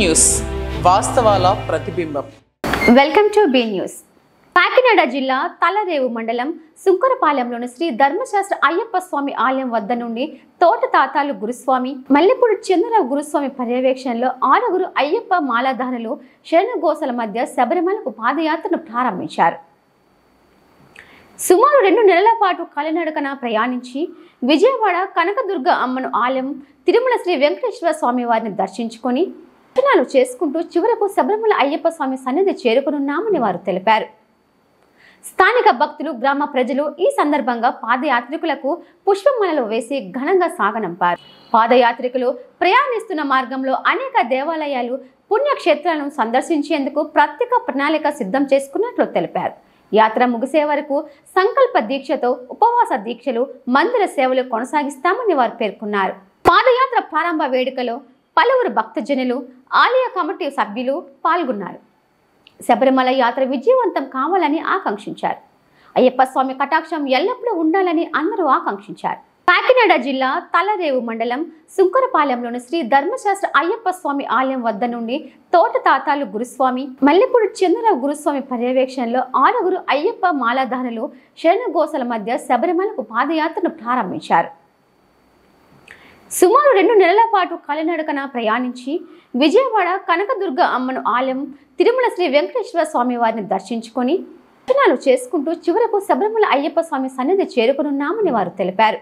News వాస్తవాల ప్రతిబింబం. Welcome to be news. Kakinada జిల్లా తలరేవు మండలం సుంకరపాలెంలోని శ్రీ ధర్మశాస్త్ర అయ్యప్ప స్వామి ఆలయం వద్ద నుండి తోట తాతాలు గురుస్వామి, మల్లెపూడి చంద్రరావు గురుస్వామి పర్యవేక్షణలో 6 అయ్యప్ప మాలాధారులు శరణఘోషల మధ్య శబరిమలకు పాదయాత్రను ప్రారంభించారు. సుమారు 2 నెలల పాటు కాలినడకన ప్రయాణించి విజయవాడ కనకదుర్గ అమ్మను ఆలయం, తిరుమల శ్రీ వెంకటేశ్వర స్వామి వారిని దర్శించుకొని దర్శనాలు చేసుకుంటూ చివరకు శబరిమల అయ్యప్ప స్వామి సన్నిధి చేరుకునున్నామని వారు తెలిపారు. స్థానిక భక్తులు, గ్రామ ప్రజలు ఈ సందర్భంగా పాదయాత్రికులకు పుష్పమాలలు వేసి ఘనంగా సాగనంపారు. పాదయాత్రికులు ప్రయాణిస్తున్న మార్గంలో అనేక దేవాలయాలు, పుణ్యక్షేత్రాలను సందర్శించేందుకు ప్రత్యేక ప్రణాళిక సిద్ధం చేసుకున్నట్లు తెలిపారు. యాత్ర ముగిసే వరకు సంకల్ప దీక్షతో ఉపవాస దీక్షలు, మందిర సేవలు కొనసాగిస్తామని వారు పేర్కొన్నారు. పాదయాత్ర ప్రారంభ వేడుకలో పలువురు భక్తజనులు, ఆలయ కమిటీ సభ్యులు పాల్గొన్నారు. శబరిమల యాత్ర విజయవంతం కావాలని ఆకాంక్షించారు. అయ్యప్ప స్వామి కటాక్షం ఎల్లప్పుడూ ఉండాలని అందరూ ఆకాంక్షించారు. కాకినాడ జిల్లా తలరేవు మండలం సుంకరపాలెంలోని శ్రీ ధర్మశాస్త్ర అయ్యప్ప స్వామి ఆలయం వద్ద నుండి తోట తాతాలు గురుస్వామి, మల్లెపూడి చంద్రరావు గురుస్వామి పర్యవేక్షణలో 6 అయ్యప్ప మాలాధారులు శరణఘోషల మధ్య శబరిమలకు పాదయాత్రను ప్రారంభించారు. సుమారు 2 నెలల పాటు కాలినడకన ప్రయాణించి విజయవాడ కనకదుర్గ అమ్మను ఆలయం, తిరుమల శ్రీ వెంకటేశ్వర స్వామి వారిని దర్శించుకొని దర్శనాలు చేసుకుంటూ చివరకు శబరిమల అయ్యప్ప స్వామి సన్నిధి చేరుకునున్నామని వారు తెలిపారు.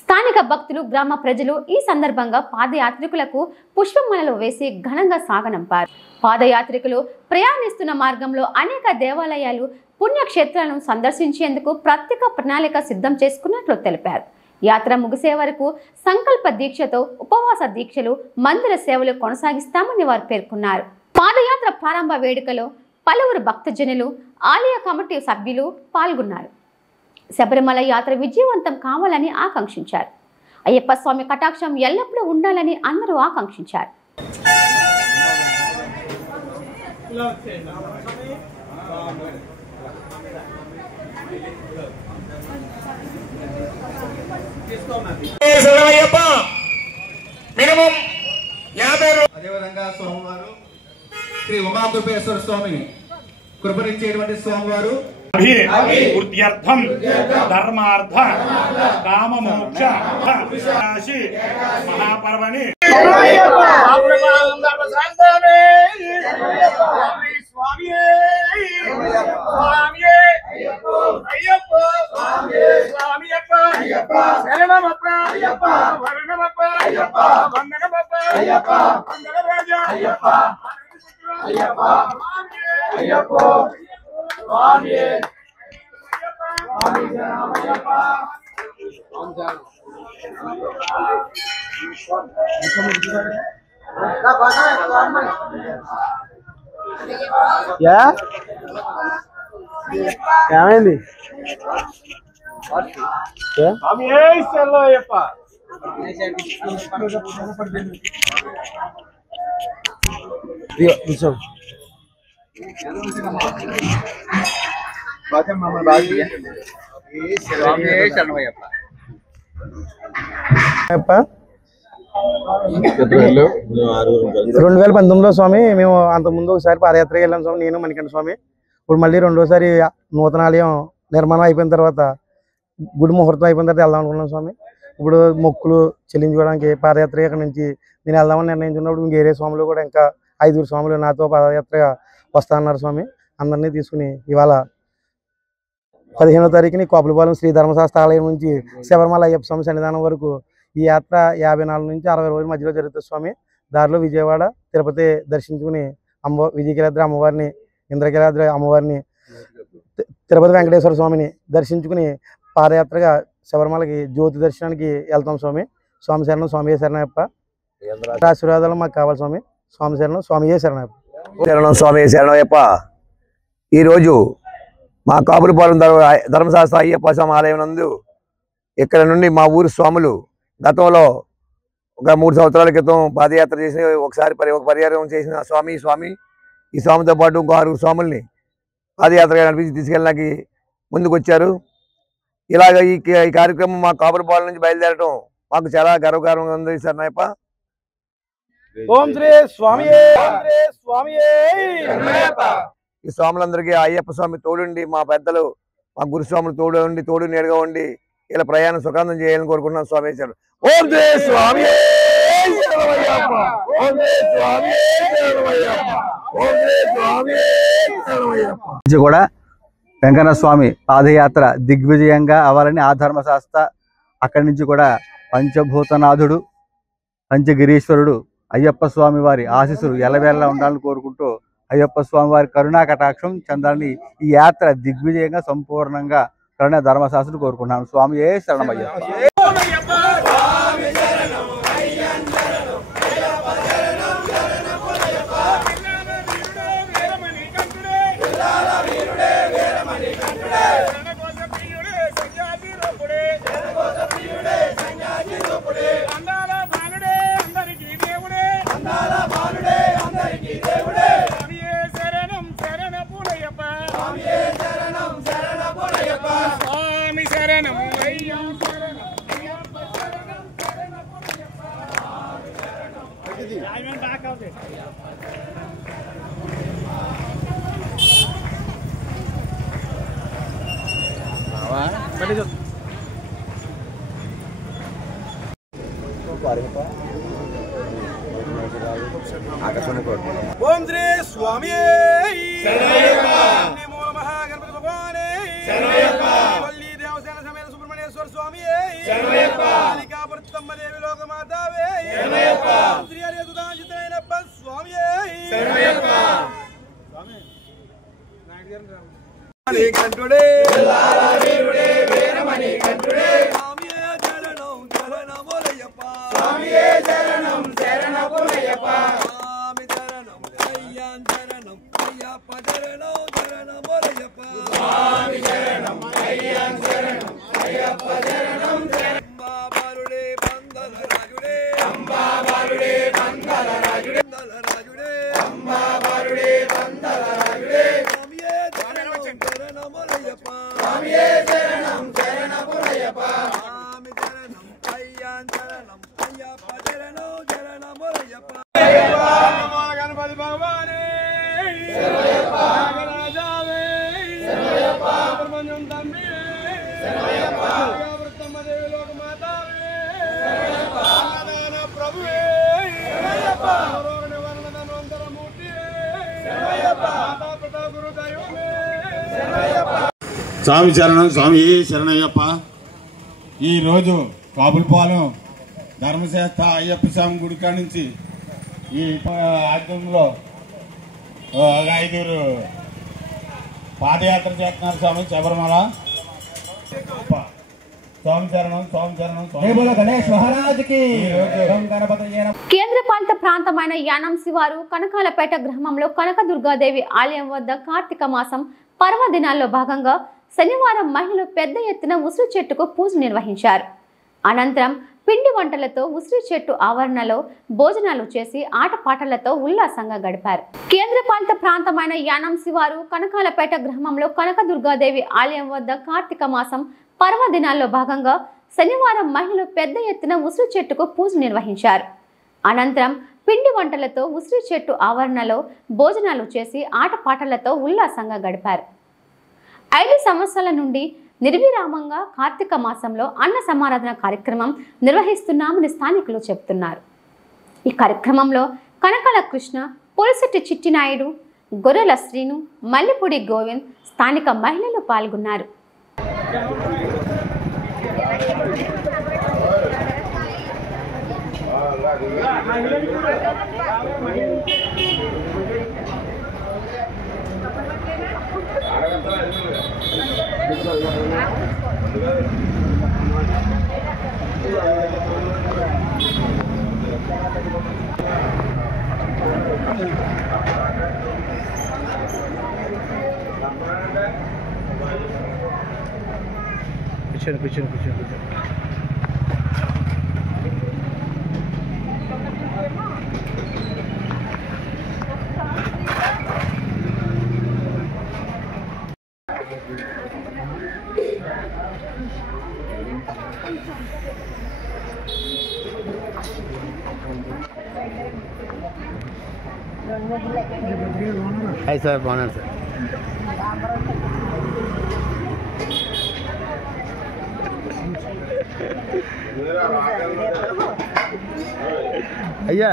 స్థానిక భక్తులు, గ్రామ ప్రజలు ఈ సందర్భంగా పాదయాత్రికులకు పుష్పమాలలు వేసి ఘనంగా సాగనంపారు. పాదయాత్రికులు ప్రయాణిస్తున్న మార్గంలో అనేక దేవాలయాలు, పుణ్యక్షేత్రాలను సందర్శించేందుకు ప్రత్యేక ప్రణాళిక సిద్ధం చేసుకున్నట్లు తెలిపారు. యాత్ర ముగిసే వరకు సంకల్ప దీక్షతో ఉపవాస దీక్షలు, మందిర సేవలు కొనసాగిస్తామని వారు పేర్కొన్నారు. పాదయాత్ర ప్రారంభ వేడుకలో పలువురు భక్తజనులు, ఆలయ కమిటీ సభ్యులు పాల్గొన్నారు. శబరిమల యాత్ర విజయవంతం కావాలని ఆకాంక్షించారు. అయ్యప్ప స్వామి కటాక్షం ఎల్లప్పుడూ ఉండాలని అందరూ ఆకాంక్షించారు. అదేవిధంగా స్వామివారు శ్రీ ఉమాకృపేశ్వర స్వామిని కృపణించేటువంటి స్వామివారు వృద్ధ్యర్థం ధర్మార్థ కామ మోక్ష మహాపర్వణి ఏమైంది? అయ్యప్ప 2019లో స్వామి మేము అంతకుముందు ఒకసారి పాదయాత్రకి వెళ్ళాం స్వామి, నేను మణికంఠ స్వామి. ఇప్పుడు మళ్ళీ రెండోసారి నూతన ఆలయం నిర్మాణం అయిపోయిన తర్వాత, గుడి ముహూర్తం అయిపోయిన తర్వాత వెళ్దాం అనుకున్నాం స్వామి. ఇప్పుడు మొక్కులు చెల్లించుకోవడానికి పాదయాత్ర ఇక్కడ నుంచి నేను వెళ్దామని నిర్ణయించుకున్నప్పుడు వేరే స్వాములు కూడా ఇంకా 5 స్వాములు నాతో పాదయాత్రగా వస్తా అన్నారు స్వామి. అందరినీ తీసుకుని ఇవాళ 15వ తారీఖుని కోపలపాలెం శ్రీ ధర్మశాస్త్ర ఆలయం నుంచి శబరిమల అయ్యప్ప స్వామి సన్నిధానం వరకు ఈ యాత్ర 54 నుంచి 60 రోజుల మధ్యలో జరుగుతుంది స్వామి. దారిలో విజయవాడ, తిరుపతి దర్శించుకుని విజయగిరాద్రి అమ్మవారిని, ఇంద్రగిరాద్రి అమ్మవారిని, తిరుపతి వెంకటేశ్వర స్వామిని దర్శించుకుని పాదయాత్రగా శబరిమలకి జ్యోతి దర్శనానికి వెళ్తాం స్వామి. స్వామి శరణం, స్వామి శరణయ్యప్ప. ఆశీర్వాదాలు మాకు కావాలి స్వామి. స్వామి శరణం, స్వామి శరణయ్యప్ప. శరణం, స్వామి శరణయ్యప్ప. ఈరోజు మా కాపులపాలెం ధర్మశాస్త్ర అయ్యప్ప స్వామి ఆలయం నందు ఇక్కడ నుండి మా ఊరు స్వాములు గతంలో ఒక 3 సంవత్సరాల క్రితం పాదయాత్ర చేసి ఒక పర్యాటం చేసిన స్వామి ఈ స్వామితో పాటు ఇంకో 6 స్వాముల్ని పాదయాత్రగా నడిపించి తీసుకెళ్ళడానికి ముందుకు వచ్చారు. ఇలాగ ఈ కార్యక్రమం మా కాపులపాలెం నుంచి బయలుదేరడం మాకు చాలా గర్వకారంగా ఉంది శరణయ్యప్ప. ఓం శ్రీ స్వామి స్వామి. ఈ స్వాములందరికీ అయ్యప్ప స్వామి తోడుండి, మా పెద్దలు మా గురుస్వాములు తోడు నీడగా ఉండి ఇలా ప్రయాణం సుఖాంతం చేయాలని కోరుకుంటున్నాం. స్వామి ఓం శ్రీ స్వామి. కూడా వెంకన్న స్వామి పాదయాత్ర దిగ్విజయంగా అవ్వాలని ఆ ధర్మశాస్త్ర అక్కడి నుంచి కూడా పంచభూతనాథుడు పంచగిరీశ్వరుడు అయ్యప్ప స్వామి వారి ఆశీస్సులు ఎల్లవేళలా ఉండాలని కోరుకుంటూ అయ్యప్ప స్వామి వారి కరుణా కటాక్షం చెందాలని ఈ యాత్ర దిగ్విజయంగా సంపూర్ణంగా కరుణ ధర్మశాస్త్రుడు కోరుకుంటున్నాను. స్వామి శరణమయ్యప్ప. ఓం శ్రీ స్వామి మూల మహాగణపతి భగవానే వల్లి దేవసేన సమేత సుబ్రహ్మణ్యేశ్వర స్వామి కాళికాపురత్తమ్మ దేవి లోకమాతావే శ్రీ హరి సుధాజితైనప్ప స్వామి. కంఠుడే వీరమణి కంఠుడే చరణం చరణములయ్యప్ప చరణం చరణములయ్యప్ప స్వామి చరణం అయ్యాన్ చరణం అయ్యప్ప చరణం చరణములయ్యప్ప స్వామి చరణం అయ్యాన్ చరణం అయ్యప్ప చరణం అంబాబరుడే బందల రాజుడే అంబాబరుడే బందల రాజుడే రాజుడే అంబాబరుడే బందల రాజుడే స్వామియే శరణం శరణములయ్యప్ప స్వామి శరణం అయ్యాన్ శరణం అయ్యప్ప శరణం శరణములయ్యప్ప. గణపతి భగవానే శరణమయ్యప్ప రాజావే శరణమయ్యప్ప సుబ్రహ్మణ్యం తంబి శరణమయ్యప్ప వృత్తమ్మ దేవి లోకమాతావే శరణమయ్యప్ప ప్రభువే శరణమయ్యప్ప రోగ నివారణ ధన్వంతర మూర్తి శరణమయ్యప్ప మాతా పితా గురు దైవమే శరణమయ్యప్ప. స్వామి శరణం స్వామి శరణయ్యప్ప. ఈరోజు కాపులపాలెం ధర్మశాస్త్ర అయ్యప్ప స్వామి గుడి కాడ నుంచి ఈ ఆధ్వర్యంలో 5 పాదయాత్ర చేస్తున్నారు స్వామి శబరిమల. స్వామి శరణం స్వామి శరణం గణేష్ మహారాజుకి. కేంద్రపాలిత ప్రాంతమైన యానం శివారు కనకాలపేట గ్రామంలో కనకదుర్గాదేవి ఆలయం వద్ద కార్తీక మాసం పర్వదినాల్లో భాగంగా శనివారం మహిళలు పెద్ద ఎత్తున ఉసిరి చెట్టుకు పూజ నిర్వహించారు. అనంతరం పిండి వంటలతో ఉసిరి చెట్టు ఆవరణలో భోజనాలు చేసి ఆటపాటలతో ఉల్లాసంగా గడిపారు. కేంద్రపాలిత ప్రాంతమైన యానం శివారు కనకాలపేట గ్రామంలో కనకదుర్గాదేవి ఆలయం వద్ద కార్తీక మాసం పర్వదినాల్లో భాగంగా శనివారం మహిళలు పెద్ద ఎత్తున ఉసిరి చెట్టుకు పూజ నిర్వహించారు. అనంతరం పిండి వంటలతో ఉసిరి చెట్టు ఆవరణలో భోజనాలు చేసి ఆటపాటలతో ఉల్లాసంగా గడిపారు. 5 సంవత్సరాల నుండి నిర్విరామంగా కార్తీక మాసంలో అన్న సమారాధన కార్యక్రమం నిర్వహిస్తున్నామని స్థానికులు చెబుతున్నారు. ఈ కార్యక్రమంలో కనకాల కృష్ణ, పోలిశెట్టి చిట్టినాయుడు, గొర్రెల శ్రీను, మల్లిపూడి గోవింద్, స్థానిక మహిళలు పాల్గొన్నారు. హాయ్ సార్, బాగున్నాను సార్. అయ్యా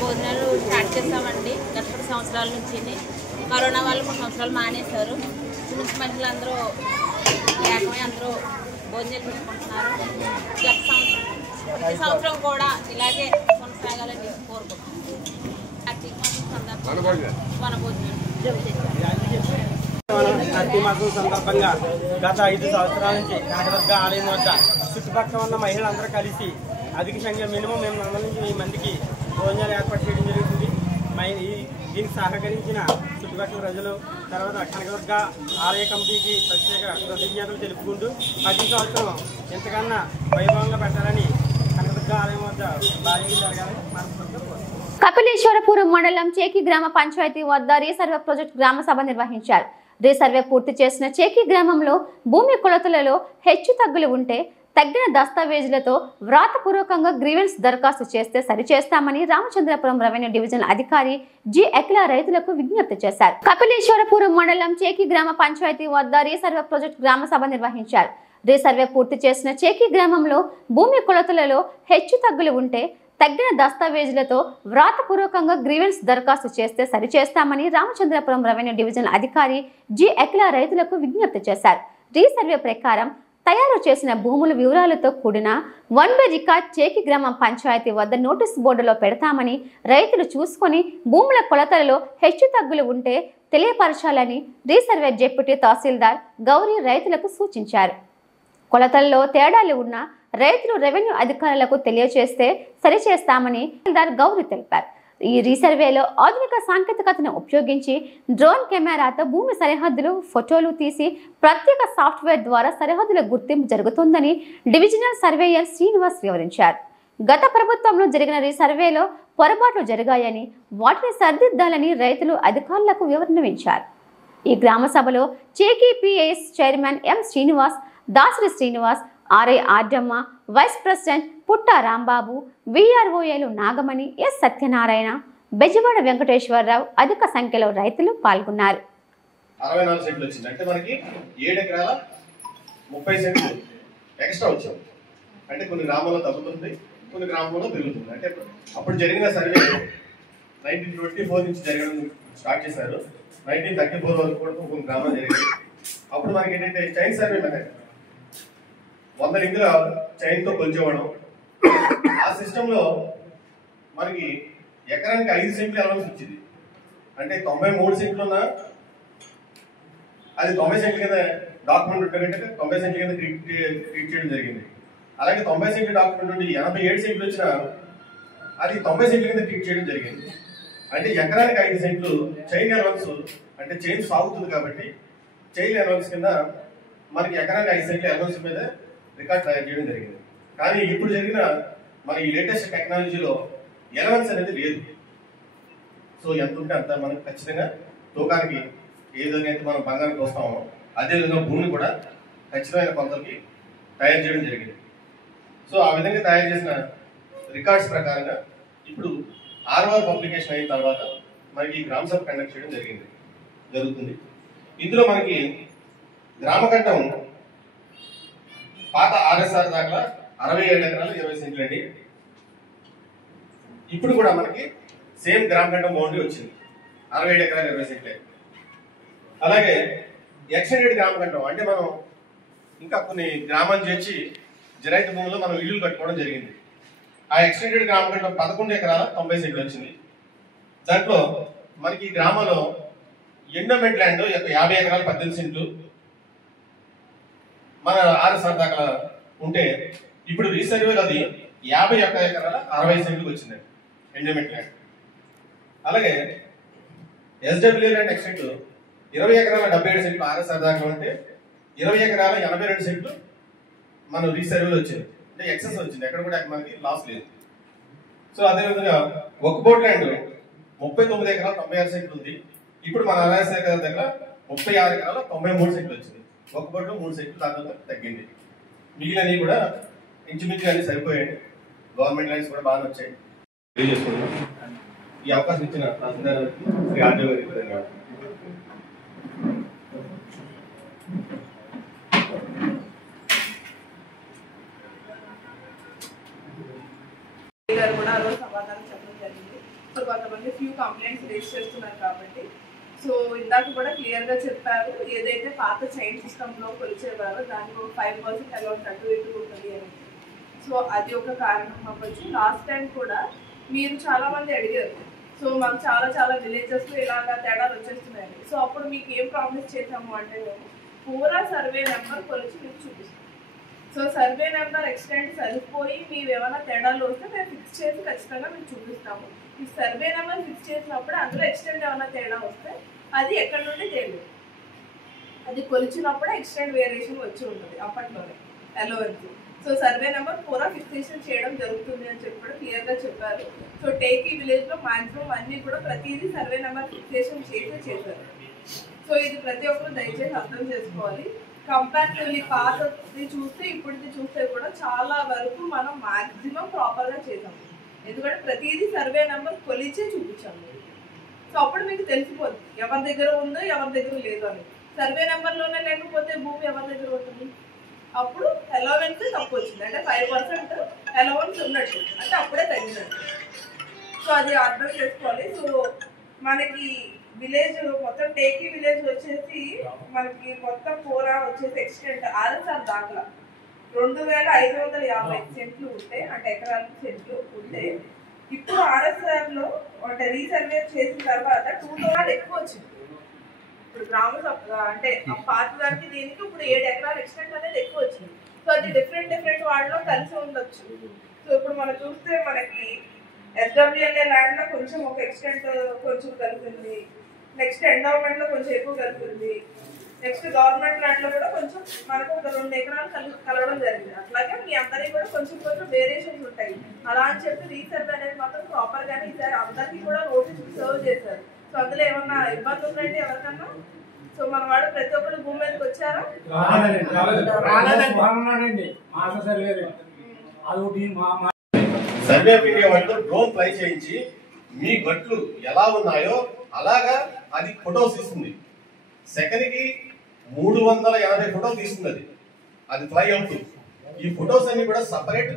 భోజనాలు స్టార్ట్ చేస్తామండి. గత 3 సంవత్సరాల నుంచి కరోనా వాళ్ళు 3 సంవత్సరాలు మానేశారు. పురుష మహిళలందరూ ఏకమై అందరూ భోజనాలు పెట్టుకుంటున్నారు. ప్రతి సంవత్సరం కూడా ఇలాగే కొనసాగాలని కోరుకుంటున్నాం. కార్తీక మాసం సందర్భంగా మన భోజనాలు కార్తీక మాసం సందర్భంగా గత 5 సంవత్సరాల నుంచి కనకదుర్గ ఆలయం వద్ద చుట్టుపక్కల ఉన్న మహిళలందరూ కలిసి అధిక సంఖ్య మినిమం 800 నుంచి 1000 మందికి భోజనాలు ఏర్పాటు చేయడం జరుగుతుంది. దీనికి సహకరించిన చుట్టుపక్కల ప్రజలు, తర్వాత కనకదుర్గ ఆలయ కమిటీకి ప్రత్యేక కృతజ్ఞతలు తెలుపుకుంటూ ప్రతి సంవత్సరం ఎంతకన్నా వైభవంగా పెట్టాలని కనకదుర్గ ఆలయం వద్ద భారీగా జరగాలని మనస్ఫూర్తిగా కపిలేశ్వరపురం మండలం చేకి గ్రామ పంచాయతీ వద్ద రీసర్వే ప్రాజెక్ట్ గ్రామ సభ నిర్వహించారు. రీసర్వే పూర్తి చేసిన చేకి గ్రామంలో భూమి కొలతలలో హెచ్చు తగ్గులు ఉంటే తగ్గిన దస్తావేజులతో వ్రాతపూర్వకంగా గ్రీవెన్స్ దరఖాస్తు చేస్తే సరిచేస్తామని రామచంద్రపురం రెవెన్యూ డివిజన్ అధికారి జి ఎక్లా రైతులకు విజ్ఞప్తి చేశారు. కపిలేశ్వరపురం మండలం చేకి గ్రామ పంచాయతీ వద్ద రీసర్వే ప్రాజెక్ట్ గ్రామ సభ నిర్వహించారు. రీసర్వే పూర్తి చేసిన చేకి గ్రామంలో భూమి కొలతలలో హెచ్చు తగ్గులు ఉంటే తగ్గిన దస్తావేజులతో వ్రాతపూర్వకంగా గ్రీవెన్స్ దరఖాస్తు చేస్తే సరిచేస్తామని రామచంద్రపురం రెవెన్యూ డివిజన్ అధికారి జి ఎక్లా రైతులకు విజ్ఞప్తి చేశారు. రీసర్వే ప్రకారం తయారు చేసిన భూముల వివరాలతో కూడిన 1 బై రికార్డ్ చేకి గ్రామం పంచాయతీ వద్ద నోటీస్ బోర్డులో పెడతామని రైతులు చూసుకొని భూముల కొలతలలో హెచ్చు తగ్గులు ఉంటే తెలియపరచాలని రీసర్వే డిప్యూటీ తహసీల్దార్ గౌరీ రైతులకు సూచించారు. కొలతల్లో తేడాలు ఉన్న రైతులు రెవెన్యూ అధికారులకు తెలియజేస్తే సరిచేస్తామని తహసీల్దార్ గౌరి తెలిపారు. ఈ రీసర్వేలో ఆధునిక సాంకేతికతను ఉపయోగించి డ్రోన్ కెమెరాతో భూమి సరిహద్దులు ఫోటోలు తీసి ప్రత్యేక సాఫ్ట్వేర్ ద్వారా సరిహద్దుల గుర్తింపు జరుగుతుందని డివిజనల్ సర్వేయర్ శ్రీనివాస్ వివరించారు. గత ప్రభుత్వంలో జరిగిన రీసర్వేలో పొరపాట్లు జరిగాయని వాటిని సరిదిద్దాలని రైతులు అధికారులకు వివరించారు. ఈ గ్రామ సభలో చేకీపీఎస్ chairman M Srinivas, Dasari Srinivas, RI Ardamma, vice president Putta Rambabu, విఆర్ఓఏలు నాగమణి, ఎస్ సత్యనారాయణ, బెజవాడ వెంకటేశ్వరరావు అధిక సంఖ్యలో రైతులు పాల్గొన్నారు. 64 సెంట్లు వచ్చింది అంటే మనకి 7 ఎకరాల 30 సెంట్లు ఎక్స్ట్రా వచ్చాం. అంటే కొన్ని గ్రామాల్లో తగ్గుతుంది, కొన్ని గ్రామాల్లో పెరుగుతుంది. అంటే అప్పుడు జరిగిన సర్వే 1924 నుంచి జరగడం స్టార్ట్ చేశారు. 1934 వరకు కూడా కొన్ని గ్రామాలు జరిగింది. అప్పుడు మనకి ఏంటంటే చైన్ సర్వే మెథడ్ 100 రింగుల చైన్తో కొలిచేవాడు. ఆ సిస్టంలో మనకి ఎకరానికి 5 సెంట్లు అలవెన్స్ వచ్చింది. అంటే 93 సెంట్లు ఉన్నా అది 90 సెంట్ల కింద డాక్యుమెంట్ ఉంటే 90 సెంట్ల కింద ట్రీట్ చేయడం జరిగింది. అలాగే 90 సెంట్ల డాక్యుమెంట్ నుండి 87 సెంట్లు వచ్చినా అది 90 సెంట్ల కింద ట్రీట్ చేయడం జరిగింది. అంటే ఎకరానికి 5 సెంట్లు చైన్ అలవెన్స్, అంటే చైన్ సాగుతుంది కాబట్టి చైన్ అలవెన్స్ కింద మనకి ఎకరానికి 5 సెంట్ల అలవెన్స్ మీద రికార్డ్ తయారు చేయడం జరిగింది. కానీ ఇప్పుడు జరిగిన మన ఈ లేటెస్ట్ టెక్నాలజీలో అలవెన్స్ అనేది లేదు. సో ఎంత ఉంటే అంత మనకి ఖచ్చితంగా తూకానికి ఏదైతే మనం బంగారం చూస్తామో అదేవిధంగా భూమిని కూడా ఖచ్చితమైన కొలతలకి తయారు చేయడం జరిగింది. సో ఆ విధంగా తయారు చేసిన రికార్డ్స్ ప్రకారంగా ఇప్పుడు ఆర్ఓఆర్ పబ్లికేషన్ అయిన తర్వాత మనకి గ్రామ సభ కండక్ట్ చేయడం జరుగుతుంది. ఇందులో మనకి గ్రామకంఠం పాత ఆర్ఎస్ఆర్ దాకా 67 ఎకరాలు 20 సెంట్లు అండి. ఇప్పుడు కూడా మనకి సేమ్ గ్రామకంఠం బౌండరీ వచ్చింది, 67 ఎకరాలు 20 సెంట్లే. అలాగే ఎక్స్టెండెడ్ గ్రామకంఠం అంటే మనం ఇంకా కొన్ని గ్రామాలు చేర్చి జరైతు భూముల్లో మనం ఇల్లు కట్టుకోవడం జరిగింది. ఆ ఎక్స్టెండెడ్ గ్రామకంఠం 11 ఎకరాల 90 సెంట్లు వచ్చింది. దాంట్లో మనకి గ్రామంలో ఎండోమెంట్ ల్యాండ్ 50 ఎకరాలు 18 సెంట్లు మన ఆర్ఎస్ఆర్ దాకా ఉంటే ఇప్పుడు రీసర్వేలో అది 51 ఎకరాల 60 సెంట్లకు వచ్చింది ఎండోమెంట్ ల్యాండ్. అలాగే ఎస్డబ్ల్యూ ల్యాండ్ ఎక్స్టెంట్ 20 ఎకరాల 77 సెంట్లు ఆర్ఎస్ఆర్ దాకా ఉంటే 20 ఎకరాల 82 సెంట్లు మనం రీసర్వేలో వచ్చింది. అంటే ఎక్సెస్ వచ్చింది, ఎక్కడ కూడా మనకి లాస్ లేదు. సో అదేవిధంగా ఒక బోర్డు ల్యాండ్ 39 ఎకరాల 96 సెంట్లు ఉంది. ఇప్పుడు మన ఆర్ఎస్ఆర్ దగ్గర 36 ఎకరాల 93 సెంట్లు వచ్చింది. ఒక బోర్డు 3 సెంట్లు దాంతో తగ్గింది. మిగిలినవి కూడా ఇంచుమించు అన్ని సరిపోయాయి. గవర్నమెంట్ ల్యాండ్స్ కూడా బాగా వచ్చాయి. తెలియజేసుకుంటున్నాం. ఈ అవకాశం ఇచ్చిన తహసీల్దార్ శ్రీ ఆర్డీఓ గారికి ధన్యవాదాలు. గారు కూడా ఆ రోజు సమాధానం చెప్పడం జరిగింది. సో కొంతమంది ఫ్యూ కంప్లైంట్స్ రేస్ చేస్తున్నారు కాబట్టి సో ఇందాక కూడా క్లియర్గా చెప్పారు, ఏదైతే పాత చైన్ సిస్టంలో కొలిచేవారో దానికి 5% అలౌన్స్ అటు ఇటు ఉంటుంది అని. సో అది ఒక కారణం అవ్వచ్చు. లాస్ట్ టైం కూడా మీరు చాలామంది అడిగారు, సో మాకు చాలా విలేజెస్లో ఇలాగా తేడాలు వచ్చేస్తున్నాయని. సో అప్పుడు మీకు ఏం ప్రామిస్ చేసాము అంటే మేము పూరా సర్వే నెంబర్ కొలిచి మీకు చూపిస్తాం. సో సర్వే నెంబర్ ఎక్స్టెంట్ సరిపోయి మీరు ఏమైనా తేడాలు వస్తే మేము ఫిక్స్ చేసి ఖచ్చితంగా మీకు చూపిస్తాము. ఈ సర్వే నెంబర్ ఫిక్స్ చేసినప్పుడు అందులో ఎక్స్టెంట్ ఏమైనా తేడా వస్తే అది ఎక్కడి నుండి తెలియదు, అది కొలిచినప్పుడే ఎక్స్టెంట్ వేరియేషన్ వచ్చి ఉంటుంది అప్పట్లోనే అలవెన్స్. సో సర్వే నెంబర్ పూరా ఫిక్సేషన్ చేయడం జరుగుతుంది అని చెప్పి కూడా క్లియర్గా చెప్పారు. సో టేకీ విలేజ్లో మాక్సిమం అన్నీ కూడా ప్రతిదీ సర్వే నెంబర్ ఫిక్సేషన్ చేశారు. సో ఇది ప్రతి ఒక్కరు దయచేసి అర్థం చేసుకోవాలి. కంపారిటివ్లీ పాతది చూస్తే ఇప్పటిది చూస్తే కూడా చాలా వరకు మనం మాక్సిమం ప్రాపర్గా చేసాము. ఎందుకంటే ప్రతిదీ సర్వే నెంబర్ కొలిచే చూపించాము. సో అప్పుడు మీకు తెలిసిపోతుంది ఎవరి దగ్గర ఉందో ఎవరి దగ్గర లేదో అని. సర్వే నెంబర్లోనే లేకపోతే భూమి ఎవరి దగ్గర ఉంటుంది, అప్పుడు అలవెన్స్ తక్కువ వచ్చింది. అంటే 5% అలవెన్స్ ఉన్నట్టు, అంటే అప్పుడే తగ్గినట్టు. సో అది అర్థం చేసుకోవాలి. సో మనకి విలేజ్ మొత్తం టేకీ విలేజ్ వచ్చేసి మనకి మొత్తం పూరా వచ్చేసి ఎక్స్టెంట్ ఆర్ఎస్ఆర్ దాఖలా 2550 సెంట్లు ఉంటే, అంటే ఎకరాల సెంట్లు ఉంటే, ఇప్పుడు ఆర్ఎస్ఆర్ లో అంటే రీసర్వే చేసిన తర్వాత 2000 ఎక్కువ వచ్చింది. ఇప్పుడు గ్రామ అంటే పాత దానికి దీనికి ఇప్పుడు 7 ఎకరాల ఎక్స్టెంట్ అనేది ఎక్కువ వచ్చింది. సో అది డిఫరెంట్ వాళ్ళలో కలిసి ఉండొచ్చు. సో ఇప్పుడు మనం చూస్తే మనకి SWLA ల్యాండ్ లో కొంచెం ఒక ఎక్స్టెంట్ కొంచెం కలిసింది, నెక్స్ట్ ఎండోమెంట్ లో కొంచెం ఎక్కువ కలిసింది, నెక్స్ట్ గవర్నమెంట్ ల్యాండ్ లో కూడా కొంచెం మనకు ఒక 2 ఎకరాలు కలవడం జరిగింది. అట్లాగే మీ అందరికీ కూడా కొంచెం వేరియేషన్స్ ఉంటాయి. అలా అని చెప్పి రీసర్వే అనేది మాత్రం ప్రాపర్ గానే ఈసారి అందరికీ కూడా నోటీస్ సర్వ్ చేశారు. సో అందులో ఏమన్నా ఇబ్బంది ఉందండి ఎవరికన్నా? సో మన వాళ్ళు ప్రతి ఒక్కరు భూమి మీదకి వచ్చారా? సర్వే ఆఫ్ ఇండియా వాళ్ళు డ్రోన్ ఫ్లై చేయించి మీ గట్లు ఎలా ఉన్నాయో అలాగా అది ఫొటోస్ ఇస్తుంది. సెకండ్ కి 380 ఫోటోలు తీస్తుంది. అది ఫ్లై అవుతుంది. ఈ ఫొటోస్ అన్ని కూడా సపరేట్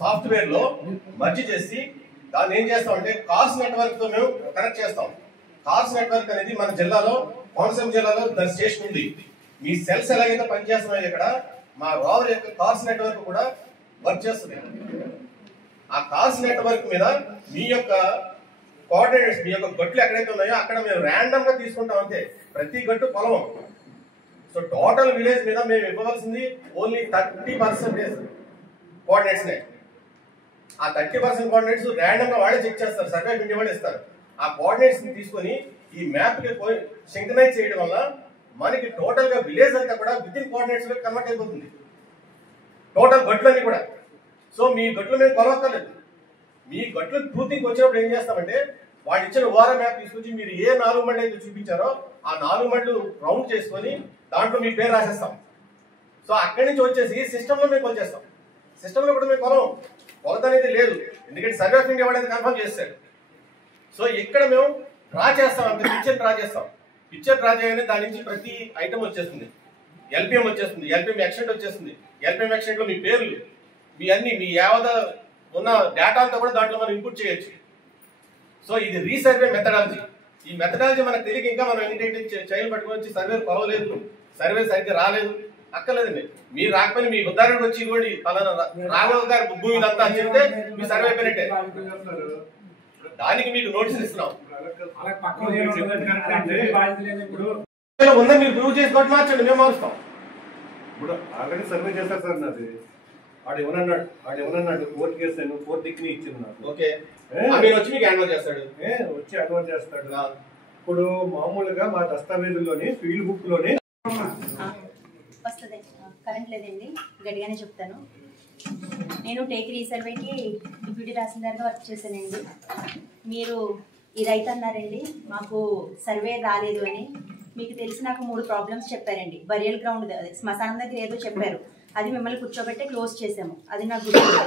సాఫ్ట్వేర్ లో మర్జ్ చేసి దాన్ని ఏం చేస్తామంటే కార్స్ నెట్వర్క్ తో మేము కనెక్ట్ చేస్తాం. కార్స్ నెట్వర్క్ అనేది మన జిల్లాలో, కోనసీమ జిల్లాలో దాని స్టేషన్ ఉంది. మీ సెల్స్ ఎలాగైతే పనిచేస్తున్నాయో ఇక్కడ మా రోవర్ యొక్క కార్స్ నెట్వర్క్ కూడా వర్క్ చేస్తుంది. ఆ కార్స్ నెట్వర్క్ మీద మీ యొక్క కోఆర్డినేట్స్, మీ యొక్క గట్లు ఎక్కడైతే ఉన్నాయో అక్కడ మేము ర్యాండమ్ గా తీసుకుంటాం అంతే. ప్రతి గట్టు పొలం. సో టోటల్ విలేజ్ మీద మేము ఇవ్వవలసింది ఓన్లీ 30% కోఆర్డినేట్స్ నే. ఆ 30% కోఆర్డినేట్స్ ర్యాండమ్ గా వాళ్ళే చెక్ చేస్తారు, సర్వే ఆఫ్ ఇండియా వాళ్ళు ఇస్తారు. ఆ కోఆర్డినేట్స్ ని తీసుకొని ఈ మ్యాప్ కి సింక్రనైజ్ చేయడం వల్ల మనకి టోటల్ గా విలేజ్ అంతా కూడా విత్ ఇన్ కోఆర్డినేట్స్ కన్వర్ట్ అయిపోతుంది, టోటల్ గట్లన్నీ కూడా. సో మీ గట్లు మేము కొలవక్కర్లేదు. మీ గట్లు ట్రూతింగ్ వచ్చినప్పుడు ఏం చేస్తామంటే వాడు ఇచ్చిన ఓఆర్ మ్యాప్ తీసుకొచ్చి మీరు ఏ 4 మండలు అయితే చూపించారో ఆ 4 మండలు రౌండ్ చేసుకొని దాంట్లో మీ పేరు రాసేస్తాం. సో అక్కడి నుంచి వచ్చేసి సిస్టమ్ లో మేము కొలిచేస్తాం. సిస్టమ్ లో కూడా మేము కొలత అనేది లేదు, ఎందుకంటే సర్వే ఆఫ్ ఇండియా వాడు కన్ఫర్మ్ చేస్తాడు. సో ఇక్కడ మేము డ్రా చేస్తాం, అంతే. పిక్చర్ డ్రా చేస్తాం. పిక్చర్ డ్రా చేయగానే దాని నుంచి ప్రతి ఐటమ్ వచ్చేస్తుంది, ఎల్పిఎం వచ్చేస్తుంది, ఎల్పిఎం ఎక్స్టెంట్ వచ్చేస్తుంది. ఎల్పిఎం ఎక్స్టెంట్ లో మీ పేర్లు, మీ అన్ని, మీ యావద ఉన్న డేటా అంతా కూడా దాంట్లో మనం ఇన్పుట్ చేయొచ్చు. సో ఇది రీసర్వే మెథడాలజీ. ఈ మెథడాలజీ మనకు తెలియక ఇంకా మనం ఏంటంటే చైల్డ్ పట్టుకొని వచ్చి సర్వే కొలవలేదు, సర్వే సరిగ్గా రాలేదు అక్కర్లేదండి. మీరు రాకపోయినా మీ ఉదాహరణకు వచ్చి ఇవ్వండి పలానా రాఘవ గారి భూమి ఇదంతా అని చెప్తే మీ సర్వే అయిపోయినట్టే. దానికి మీకు నోటీస్ ఇస్తున్నాం. ఉందని మీరు ప్రూవ్ చేసి కొట్టి మార్చండి, మేము మారుస్తాం. ఇప్పుడు ఆల్రెడీ సర్వే చేస్తారు సార్. నాది ఆడు ఎవరన్నాడు కోర్టు కేసు కోర్టు దిక్కుని ఇచ్చింది నాకు. ఓకే, వచ్చి మీకు హ్యాండ్ ఓవర్ చేస్తాడు, వచ్చి హ్యాండ్ ఓవర్ చేస్తాడు. ఇప్పుడు మామూలుగా మా దస్తావేజుల్లోని ఫీల్డ్ బుక్ లోని వస్తుంది. కరెంట్ లేదండి, గట్టిగానే చెప్తాను. నేను టేక్ రీసర్వేకి డిప్యూటీ తహసీల్దార్గా వర్క్ చేశానండి. మీరు ఈ రైతు అన్నారండి మాకు సర్వే రాలేదు అని. మీకు తెలిసి నాకు 3 ప్రాబ్లమ్స్ చెప్పారండి. బరియల్ గ్రౌండ్ శ్మశానం దగ్గర ఏదో చెప్పారు, అది మిమ్మల్ని కూర్చోబెట్టి క్లోజ్ చేసాము, అది నాకు గుర్తు.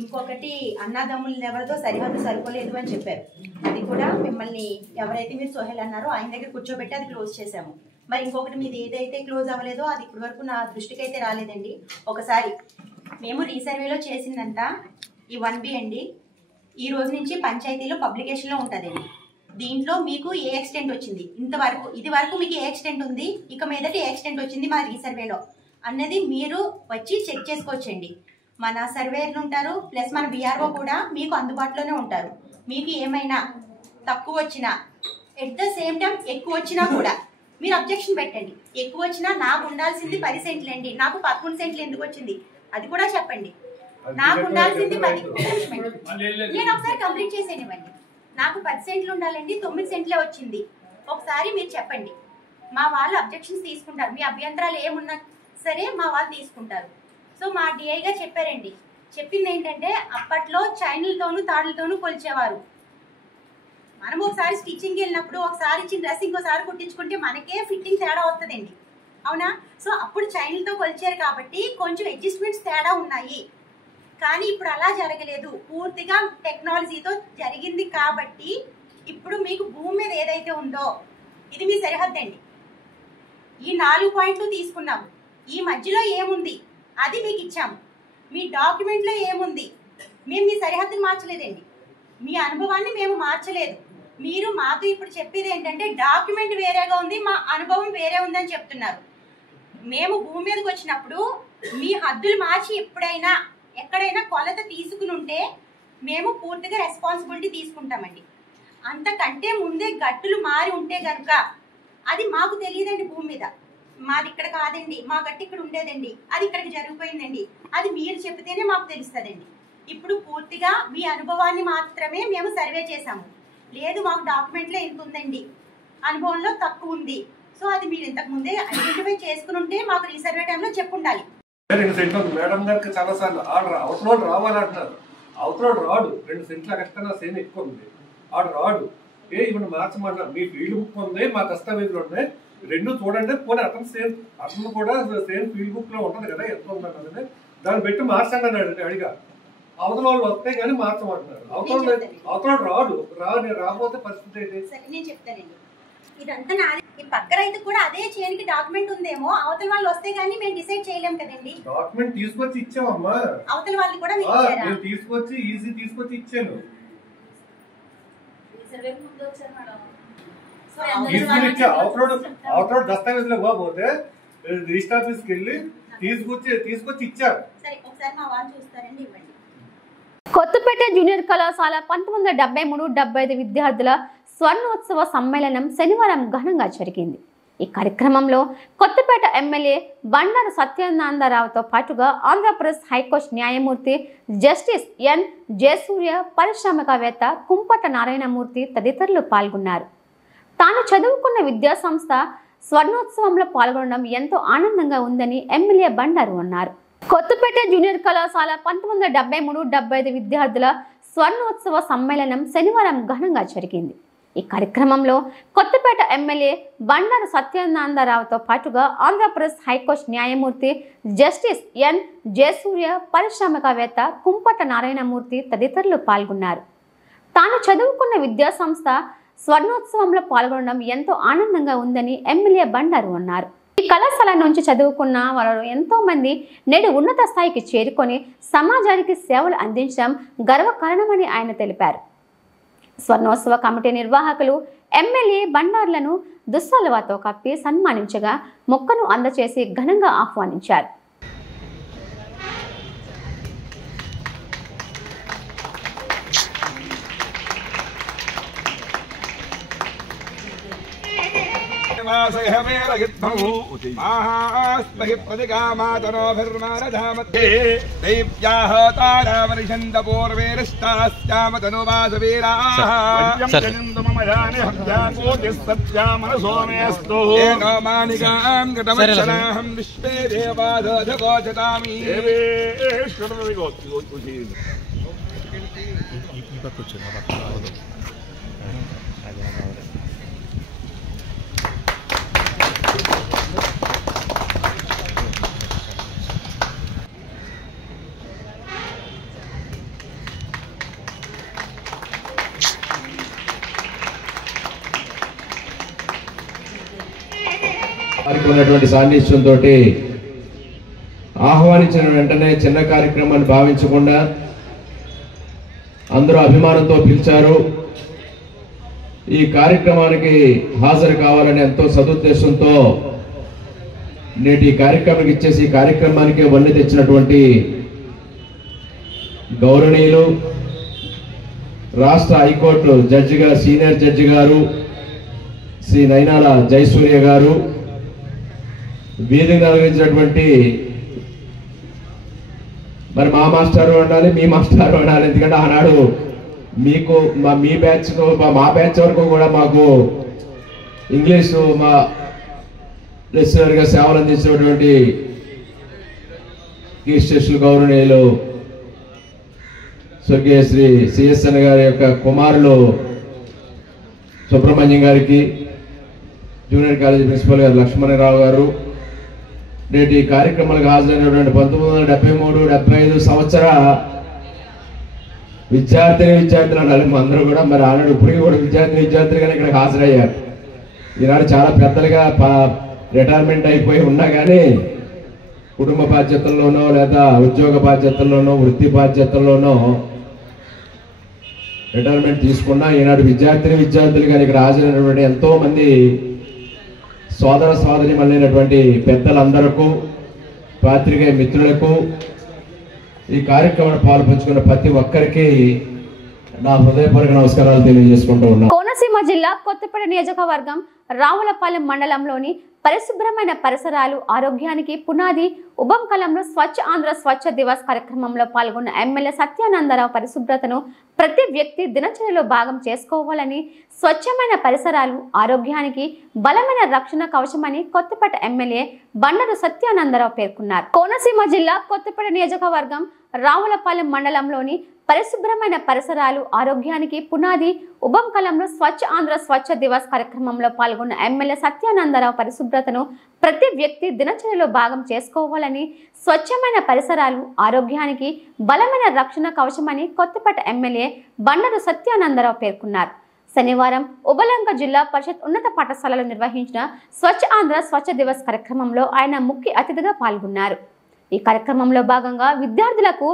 ఇంకొకటి అన్నదమ్ములు ఎవరితో సరిహద్దు సరిపోలేదు అని చెప్పారు, అది కూడా మిమ్మల్ని ఎవరైతే మీరు సోహెల్ అన్నారో ఆయన దగ్గర కూర్చోబెట్టి అది క్లోజ్ చేసాము. మరి ఇంకొకటి మీది ఏదైతే క్లోజ్ అవ్వలేదో అది ఇప్పటి వరకు నా దృష్టికి అయితే రాలేదండి. ఒకసారి మేము రీసర్వేలో చేసిందంతా ఈ 1B అండి. ఈ రోజు నుంచి పంచాయతీలో పబ్లికేషన్లో ఉంటుందండి. దీంట్లో మీకు ఏ ఎక్స్టెంట్ వచ్చింది ఇంతవరకు, ఇది వరకు మీకు ఏ ఎక్స్టెంట్ ఉంది, ఇక మీదటి ఏ ఎక్స్టెంట్ వచ్చింది మా రీసర్వేలో అన్నది మీరు వచ్చి చెక్ చేసుకోవచ్చండి. మన సర్వేయర్లు ఉంటారు, ప్లస్ మన BRO కూడా మీకు అందుబాటులోనే ఉంటారు. మీకు ఏమైనా తక్కువ వచ్చినా, ఎట్ ద సేమ్ టైం ఎక్కువ వచ్చినా కూడా మీరు అబ్జెక్షన్ పెట్టండి. ఎక్కువ వచ్చినా నాకు ఉండాల్సింది 10 సెంట్లు అండి, నాకు 13 సెంట్లు ఎందుకు వచ్చింది అది కూడా చెప్పండి. నాకు ఉండాల్సింది 10. నేను ఒకసారి కంప్లీట్ చేసేనివ్వండి. నాకు 10 సెంట్లు ఉండాలండి, 9 సెంట్లే వచ్చింది. ఒకసారి మీరు చెప్పండి, మా వాళ్ళు అబ్జెక్షన్స్ తీసుకుంటారు. మీ అభ్యంతరాలు ఏమున్నా సరే మా వాళ్ళు తీసుకుంటారు. సో మా DI గారు చెప్పారండి, చెప్పింది ఏంటంటే అప్పట్లో చైన్లతోనూ తాడులతోనూ కొలిచేవారు. మనం ఒకసారి స్టిచ్చింగ్కి వెళ్ళినప్పుడు ఒకసారి ఇచ్చిన డ్రెస్ ఇంకోసారి కుట్టించుకుంటే మనకే ఫిట్టింగ్ తేడా వస్తుందండి, అవునా? సో అప్పుడు చైన్లతో కొలిచారు కాబట్టి కొంచెం అడ్జస్ట్మెంట్స్ తేడా ఉన్నాయి. కానీ ఇప్పుడు అలా జరగలేదు, పూర్తిగా టెక్నాలజీతో జరిగింది. కాబట్టి ఇప్పుడు మీకు భూమి మీద ఏదైతే ఉందో ఇది మీ సరిహద్దు అండి. ఈ 4 పాయింట్లు తీసుకున్నాము, ఈ మధ్యలో ఏముంది అది మీకు ఇచ్చాము. మీ డాక్యుమెంట్లో ఏముంది, మేము మీ సరిహద్దుని మార్చలేదండి, మీ అనుభవాన్ని మేము మార్చలేదు. మీరు మాకు ఇప్పుడు చెప్పేది ఏంటంటే డాక్యుమెంట్ వేరేగా ఉంది, మా అనుభవం వేరే ఉందని చెప్తున్నారు. మేము భూమి మీదకి వచ్చినప్పుడు మీ హద్దులు మార్చి ఎప్పుడైనా ఎక్కడైనా కొలత తీసుకుని ఉంటే మేము పూర్తిగా రెస్పాన్సిబిలిటీ తీసుకుంటామండి. అంతకంటే ముందే గట్టులు మారి ఉంటే కనుక అది మాకు తెలియదండి. భూమి మీద మాది ఇక్కడ కాదండి, మా గట్టి ఇక్కడ ఉండేదండి, అది ఇక్కడికి జరిగిపోయిందండి, అది మీరు చెప్తేనే మాకు తెలుస్తుందండి. ఇప్పుడు పూర్తిగా మీ అనుభవాన్ని మాత్రమే మేము సర్వే చేసాము. లేదు మాకు డాక్యుమెంట్లో ఇంత ఉందండి, అనుభవంలో తక్కువ ఉంది, సో అది మీరు ఇంతకు ముందే ఐడెంటిఫై చేసుకుని ఉంటే మాకు రీసర్వే టైంలో చెప్పుండాలి. మేడం గారికి చాలా సార్లు ఆర్డర్ అవతల రావాలంటున్నారు, అవతల రాడు. 2 సెంట్ల కష్టంగా సేమ్ ఎక్కువ ఉంది, ఆర్డర్ రాడు. ఇవన్నీ మార్చమంటారు. మీ ఫీల్డ్ బుక్ ఉంది, మా దస్తావేజులు ఉన్నాయి, 2 చూడండి. పోనీ అతను కూడా సేమ్ ఫీల్డ్ బుక్ లో ఉంటుంది కదా, ఎంత ఉందన్నది దాన్ని పెట్టి మార్చండి అన్నాడు. అడిగా అవతల వాళ్ళు వస్తే కానీ మార్చమంటున్నారు. అవతల రాడు. రాకపోతే పరిస్థితి ఏంటి? నేను చెప్తానండి, ఇదంతా నాది. ఈ పక్క రైతు కూడా అదే చేయడానికి డాక్యుమెంట్ ఉందేమో, అవతల వాళ్ళు వస్తే గానీ మేము డిసైడ్ చేయలేం కదండి. డాక్యుమెంట్ తీసుకొచ్చి ఇచ్చామమ్మా, అవతల వాళ్ళు కూడా తీసుకొచ్చి ఇచ్చాను. అవతల దస్తావేజులో పోతే రిజిస్టర్ ఆఫీస్కి వెళ్ళి తీసుకొచ్చి ఇచ్చారు. సరే ఒకసారి మా వాళ్ళు చూస్తారండి, ఇవ్వండి. కొత్తపేట జూనియర్ కళాశాల 1973-75 విద్యార్థుల స్వర్ణోత్సవ సమ్మేళనం శనివారం ఘనంగా జరిగింది. ఈ కార్యక్రమంలో కొత్తపేట ఎమ్మెల్యే బండారు సత్యనారాయణరావుతో పాటుగా ఆంధ్రప్రదేశ్ హైకోర్టు న్యాయమూర్తి జస్టిస్ ఎన్ జయసూర్య, పారిశ్రామికవేత్త కుంపట నారాయణమూర్తి తదితరులు పాల్గొన్నారు. తాను చదువుకున్న విద్యాసంస్థ స్వర్ణోత్సవంలో పాల్గొనడం ఎంతో ఆనందంగా ఉందని ఎమ్మెల్యే బండారు అన్నారు. కొత్తపేట జూనియర్ కళాశాల 1973-75 విద్యార్థుల స్వర్ణోత్సవ సమ్మేళనం శనివారం ఘనంగా జరిగింది. ఈ కార్యక్రమంలో కొత్తపేట ఎమ్మెల్యే బండారు సత్యనారాయణరావుతో పాటుగా ఆంధ్రప్రదేశ్ హైకోర్టు న్యాయమూర్తి జస్టిస్ ఎన్ జయసూర్య, పారిశ్రామికవేత్త కుంపట నారాయణమూర్తి తదితరులు పాల్గొన్నారు. తాను చదువుకున్న విద్యాసంస్థ స్వర్ణోత్సవంలో పాల్గొనడం ఎంతో ఆనందంగా ఉందని ఎమ్మెల్యే బండారు అన్నారు. ఈ కళాశాల నుంచి చదువుకున్న వారు ఎంతో మంది నేడు ఉన్నత స్థాయికి చేరుకొని సమాజానికి సేవలు అందించడం గర్వకారణమని ఆయన తెలిపారు. స్వర్ణోత్సవ కమిటీ నిర్వాహకులు ఎమ్మెల్యే బండార్లను దుస్సలువాతో కప్పి సన్మానించగా మొక్కను అందచేసి ఘనంగా ఆహ్వానించారు. ఉన్నటువంటి సాన్నిధ్యంతో ఆహ్వానించిన వెంటనే చిన్న కార్యక్రమాన్ని భావించకుండా అందరూ అభిమానంతో పిలిచారు. ఈ కార్యక్రమానికి హాజరు కావాలని ఎంతో సదుద్దేశంతో నేటి ఈ కార్యక్రమానికి ఇచ్చేసి ఈ కార్యక్రమానికి వన్నె తెచ్చినటువంటి గౌరవనీయులు రాష్ట్ర హైకోర్టు జడ్జిగా సీనియర్ జడ్జి గారు శ్రీ నైనాల జయసూర్య గారు, వేదిక నిర్వహించినటువంటి మరి మా మాస్టర్ ఉండాలి, మీ మాస్టర్ ఉండాలి. ఎందుకంటే ఆనాడు మీకు మీ బ్యాచ్ మా బ్యాచ్ వరకు కూడా మాకు ఇంగ్లీషు మా లెక్చరర్గా సేవలు అందించినటువంటి కీర్తిశేషులు గౌరవనీయులు స్వర్గీయ శ్రీ సిఎస్ఎన్ గారి యొక్క కుమారులు సుబ్రహ్మణ్యం గారికి, జూనియర్ కాలేజీ ప్రిన్సిపల్ గారు లక్ష్మణరావు గారు, నేటి కార్యక్రమాలకు హాజరైనటువంటి 1973-75 సంవత్సర విద్యార్థులు అనాలి అందరూ కూడా. మరి ఆనాడు ఇప్పటికీ కూడా విద్యార్థులుగానే ఇక్కడ హాజరయ్యారు. ఈనాడు చాలా పెద్దలుగా రిటైర్మెంట్ అయిపోయి ఉన్నా కానీ కుటుంబ బాధ్యతల్లోనో లేదా ఉద్యోగ బాధ్యతల్లోనో వృత్తి బాధ్యతల్లోనో రిటైర్మెంట్ తీసుకున్నా ఈనాడు విద్యార్థులుగా ఇక్కడ హాజరైనటువంటి ఎంతో మంది సోదర సోదరి మళ్ళైనటువంటి పెద్దలందరకు, పాత్రికేయ మిత్రులకు, ఈ కార్యక్రమాన్ని పాల్పంచుకున్న ప్రతి ఒక్కరికి నా హృదయపూర్వక నమస్కారాలు తెలియజేసుకుంటూ ఉన్నాను. కోనసీమ జిల్లా కొత్తపేట నియోజకవర్గం రావులపాలెం మండలంలోని పరిశుభ్రమైన పరిసరాలు ఆరోగ్యానికి పునాది ఉభంకలంలో స్వచ్ఛ ఆంధ్ర స్వచ్ఛ దివస్ కార్యక్రమంలో పాల్గొన్న ఎమ్మెల్యే సత్యానందరావు పరిశుభ్రతను ప్రతి వ్యక్తి దినచర్యలో భాగం చేసుకోవాలని, స్వచ్ఛమైన పరిసరాలు ఆరోగ్యానికి బలమైన రక్షణ కవచమని కొత్తపేట ఎమ్మెల్యే బండారు సత్యానందరావు పేర్కొన్నారు. కోనసీమ జిల్లా కొత్తపేట నియోజకవర్గం రావులపాలెం మండలంలోని పరిశుభ్రమైన పరిసరాలు ఆరోగ్యానికి పునాది ఉభంకలంలో స్వచ్ఛ ఆంధ్ర స్వచ్ఛ దివస్ కార్యక్రమంలో పాల్గొన్న ఎమ్మెల్యే సత్యానందరావు పరిశుభ్రతను ప్రతి వ్యక్తి దినచర్యలో భాగం చేసుకోవాలని, స్వచ్ఛమైన పరిసరాలు ఆరోగ్యానికి బలమైన రక్షణ కవచమని కొత్తపేట ఎమ్మెల్యే బండారు సత్యానందరావు పేర్కొన్నారు. శనివారం ఉబలంక జిల్లా పరిషత్ ఉన్నత పాఠశాలలో నిర్వహించిన స్వచ్ఛ ఆంధ్ర స్వచ్ఛ దివస్ కార్యక్రమంలో ఆయన ముఖ్య అతిథిగా పాల్గొన్నారు. ఈ కార్యక్రమంలో భాగంగా విద్యార్థులకు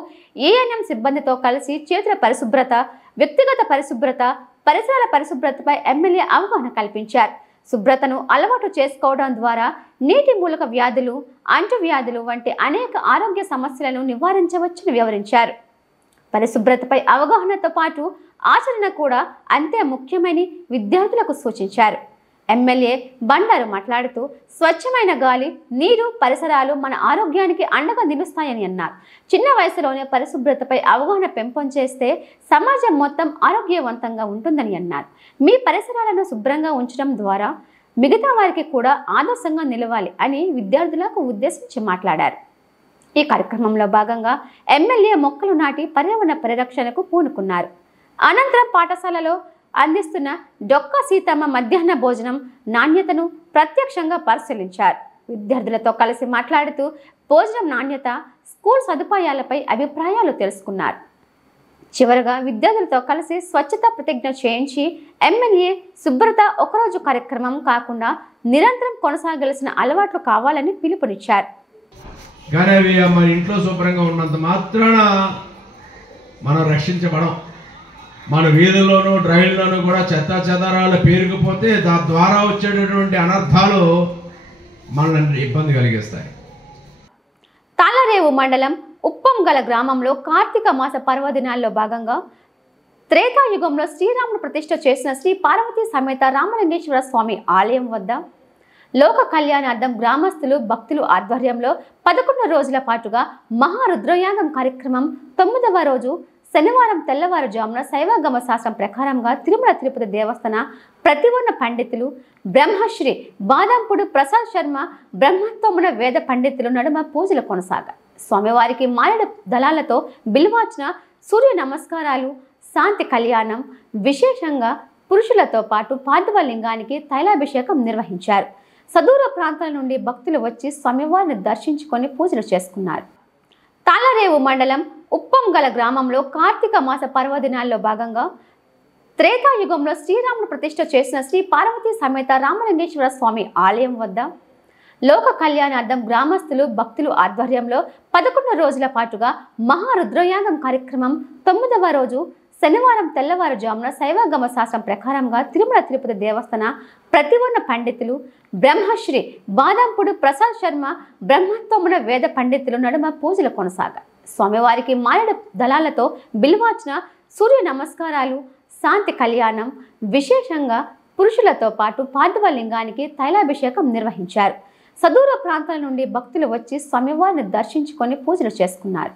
ఏఎన్ఎం సిబ్బందితో కలిసి చేతుల పరిశుభ్రత, వ్యక్తిగత పరిశుభ్రత, పరిసరాల పరిశుభ్రతపై ఎమ్మెల్యే అవగాహన కల్పించారు. శుభ్రతను అలవాటు చేసుకోవడం ద్వారా నీటి మూలక వ్యాధులు, అంటువ్యాధులు వంటి అనేక ఆరోగ్య సమస్యలను నివారించవచ్చని వివరించారు. పరిశుభ్రతపై అవగాహనతో పాటు ఆచరణ కూడా అంతే ముఖ్యమని విద్యార్థులకు సూచించారు. ఎమ్మెల్యే బండారు మాట్లాడుతూ స్వచ్ఛమైన గాలి, నీరు, పరిసరాలు మన ఆరోగ్యానికి అండగా నిలుస్తాయని అన్నారు. చిన్న వయసులోనే పరిశుభ్రతపై అవగాహన పెంపొందిస్తే సమాజం మొత్తం ఆరోగ్యవంతంగా ఉంటుందని అన్నారు. మీ పరిసరాలను శుభ్రంగా ఉంచడం ద్వారా మిగతా వారికి కూడా ఆదర్శంగా నిలవాలి అని విద్యార్థులకు ఉద్దేశించి మాట్లాడారు. ఈ కార్యక్రమంలో భాగంగా ఎమ్మెల్యే మొక్కలు నాటి పర్యావరణ పరిరక్షణకు పూనుకున్నారు. అనంతరం పాఠశాలలో అందిస్తున్న డొక్కా సీతమ్మ మధ్యాహ్న భోజనం నాణ్యతను ప్రత్యక్షంగా పరిశీలించారు. విద్యార్థులతో కలిసి మాట్లాడుతూ భోజనం నాణ్యత, స్కూల్ సదుపాయాలపై అభిప్రాయాలు తెలుసుకున్నారు. చివరగా విద్యార్థులతో కలిసి స్వచ్ఛత ప్రతిజ్ఞ చేయించి ఎమ్మెల్యే శుభ్రత ఒకరోజు కార్యక్రమం కాకుండా నిరంతరం కొనసాగాల్సిన అలవాట్లు కావాలని పిలుపునిచ్చారు. కానీ అవి మన ఇంట్లో శుభ్రంగా ఉన్నంత మాత్రాన మనం రక్షించబడం. మన వీధుల్లోనూ డ్రైన్లోనూ కూడా చెత్త చెదారాలు పేరుకుపోతే దాని ద్వారా వచ్చేటటువంటి అనర్థాలు మనల్ని ఇబ్బంది కలిగిస్తాయి. తాళరేవు మండలం ఉప్పంగల గ్రామంలో కార్తీక మాస పర్వదినాల్లో భాగంగా త్రేతాయుగంలో శ్రీరాముడు ప్రతిష్ఠ చేసిన శ్రీ పార్వతీ సమేత రామలింగేశ్వర స్వామి ఆలయం వద్ద లోక కళ్యాణార్థం గ్రామస్తులు, భక్తులు ఆధ్వర్యంలో 11 రోజుల పాటుగా మహారుద్రయాగం కార్యక్రమం 9వ రోజు శనివారం తెల్లవారుజామున శైవాగమ శాస్త్రం ప్రకారంగా తిరుమల తిరుపతి దేవస్థాన ప్రతివర్ణ పండితులు, బ్రహ్మశ్రీ బాదంపుడు ప్రసాద్ శర్మ బ్రహ్మోత్తమున వేద పండితులు నడుమ పూజలు కొనసాగాయి. స్వామివారికి మారేడు దళాలతో బిల్వార్చన, సూర్య నమస్కారాలు, శాంతి కళ్యాణం, విశేషంగా పురుషులతో పాటు పార్థివ లింగానికి తైలాభిషేకం నిర్వహించారు. సదూర ప్రాంతాల నుండి భక్తులు వచ్చి స్వామివారిని దర్శించుకొని పూజలు చేసుకున్నారు. తాళరేవు మండలం ఉప్పంగల గ్రామంలో కార్తీక మాస పర్వదినాల్లో భాగంగా త్రేతాయుగంలో శ్రీరాముడు ప్రతిష్ఠ చేసిన శ్రీ పార్వతీ సమేత రామలింగేశ్వర స్వామి ఆలయం వద్ద లోక కళ్యాణార్థం గ్రామస్తులు, భక్తులు ఆధ్వర్యంలో 11 రోజుల పాటుగా మహారుద్రయాగం కార్యక్రమం 9వ రోజు శనివారం తెల్లవారుజామున శైవాగమ శాస్త్రం ప్రకారంగా తిరుమల తిరుపతి దేవస్థాన ప్రతివర్ణ పండితులు, బ్రహ్మశ్రీ బాదంపుడు ప్రసాద్ శర్మ బ్రహ్మోత్తమున వేద పండితులు నడుమ పూజలు కొనసాగాయి. స్వామివారికి మారేడు దళాలతో బిల్వార్చన, సూర్య నమస్కారాలు, శాంతి కళ్యాణం, విశేషంగా పురుషులతో పాటు పార్థివ లింగానికి తైలాభిషేకం నిర్వహించారు. సదూర ప్రాంతాల నుండి భక్తులు వచ్చి స్వామివారిని దర్శించుకొని పూజలు చేసుకున్నారు.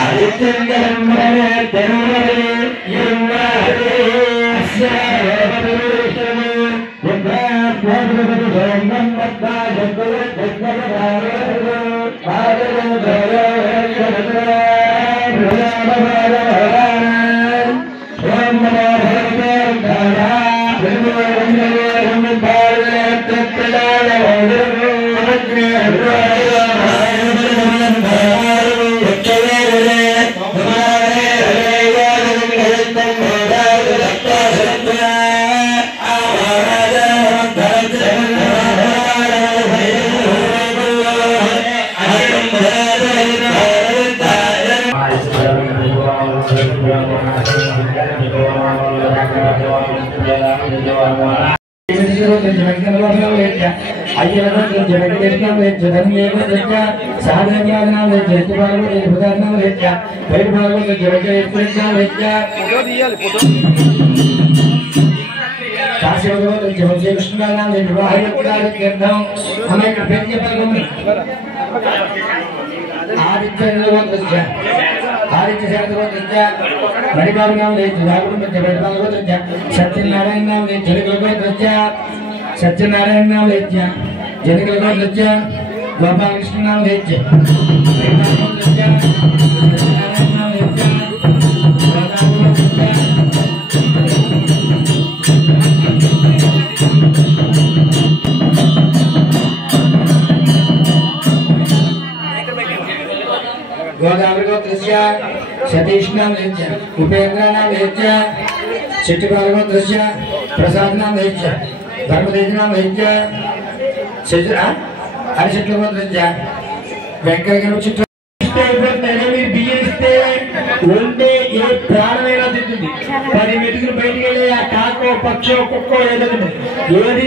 Hare सत्यनारायण नाम लेत्या जनकल को लेत्या गोपाल कृष्ण नाम लेत्या सत्यनारायण नाम लेत्या गोदावरी को दृश्य सतीश नाम लेत्या उपेंद्र नाम लेत्या चिट्टिपाल को दृश्य प्रसाद नाम लेत्या धर्मदेव नाम लेत्या सिद्रा हरिशक्ल को दृश्य वेंकट के चिट्ट బియ్యిస్తే ఉంటే ఏ ప్రాణమైనా తింటుంది 10 మెతుకులు బయటికి వెళ్ళి ఆ కాకో పక్షో కుక్కో ఏదో ఏది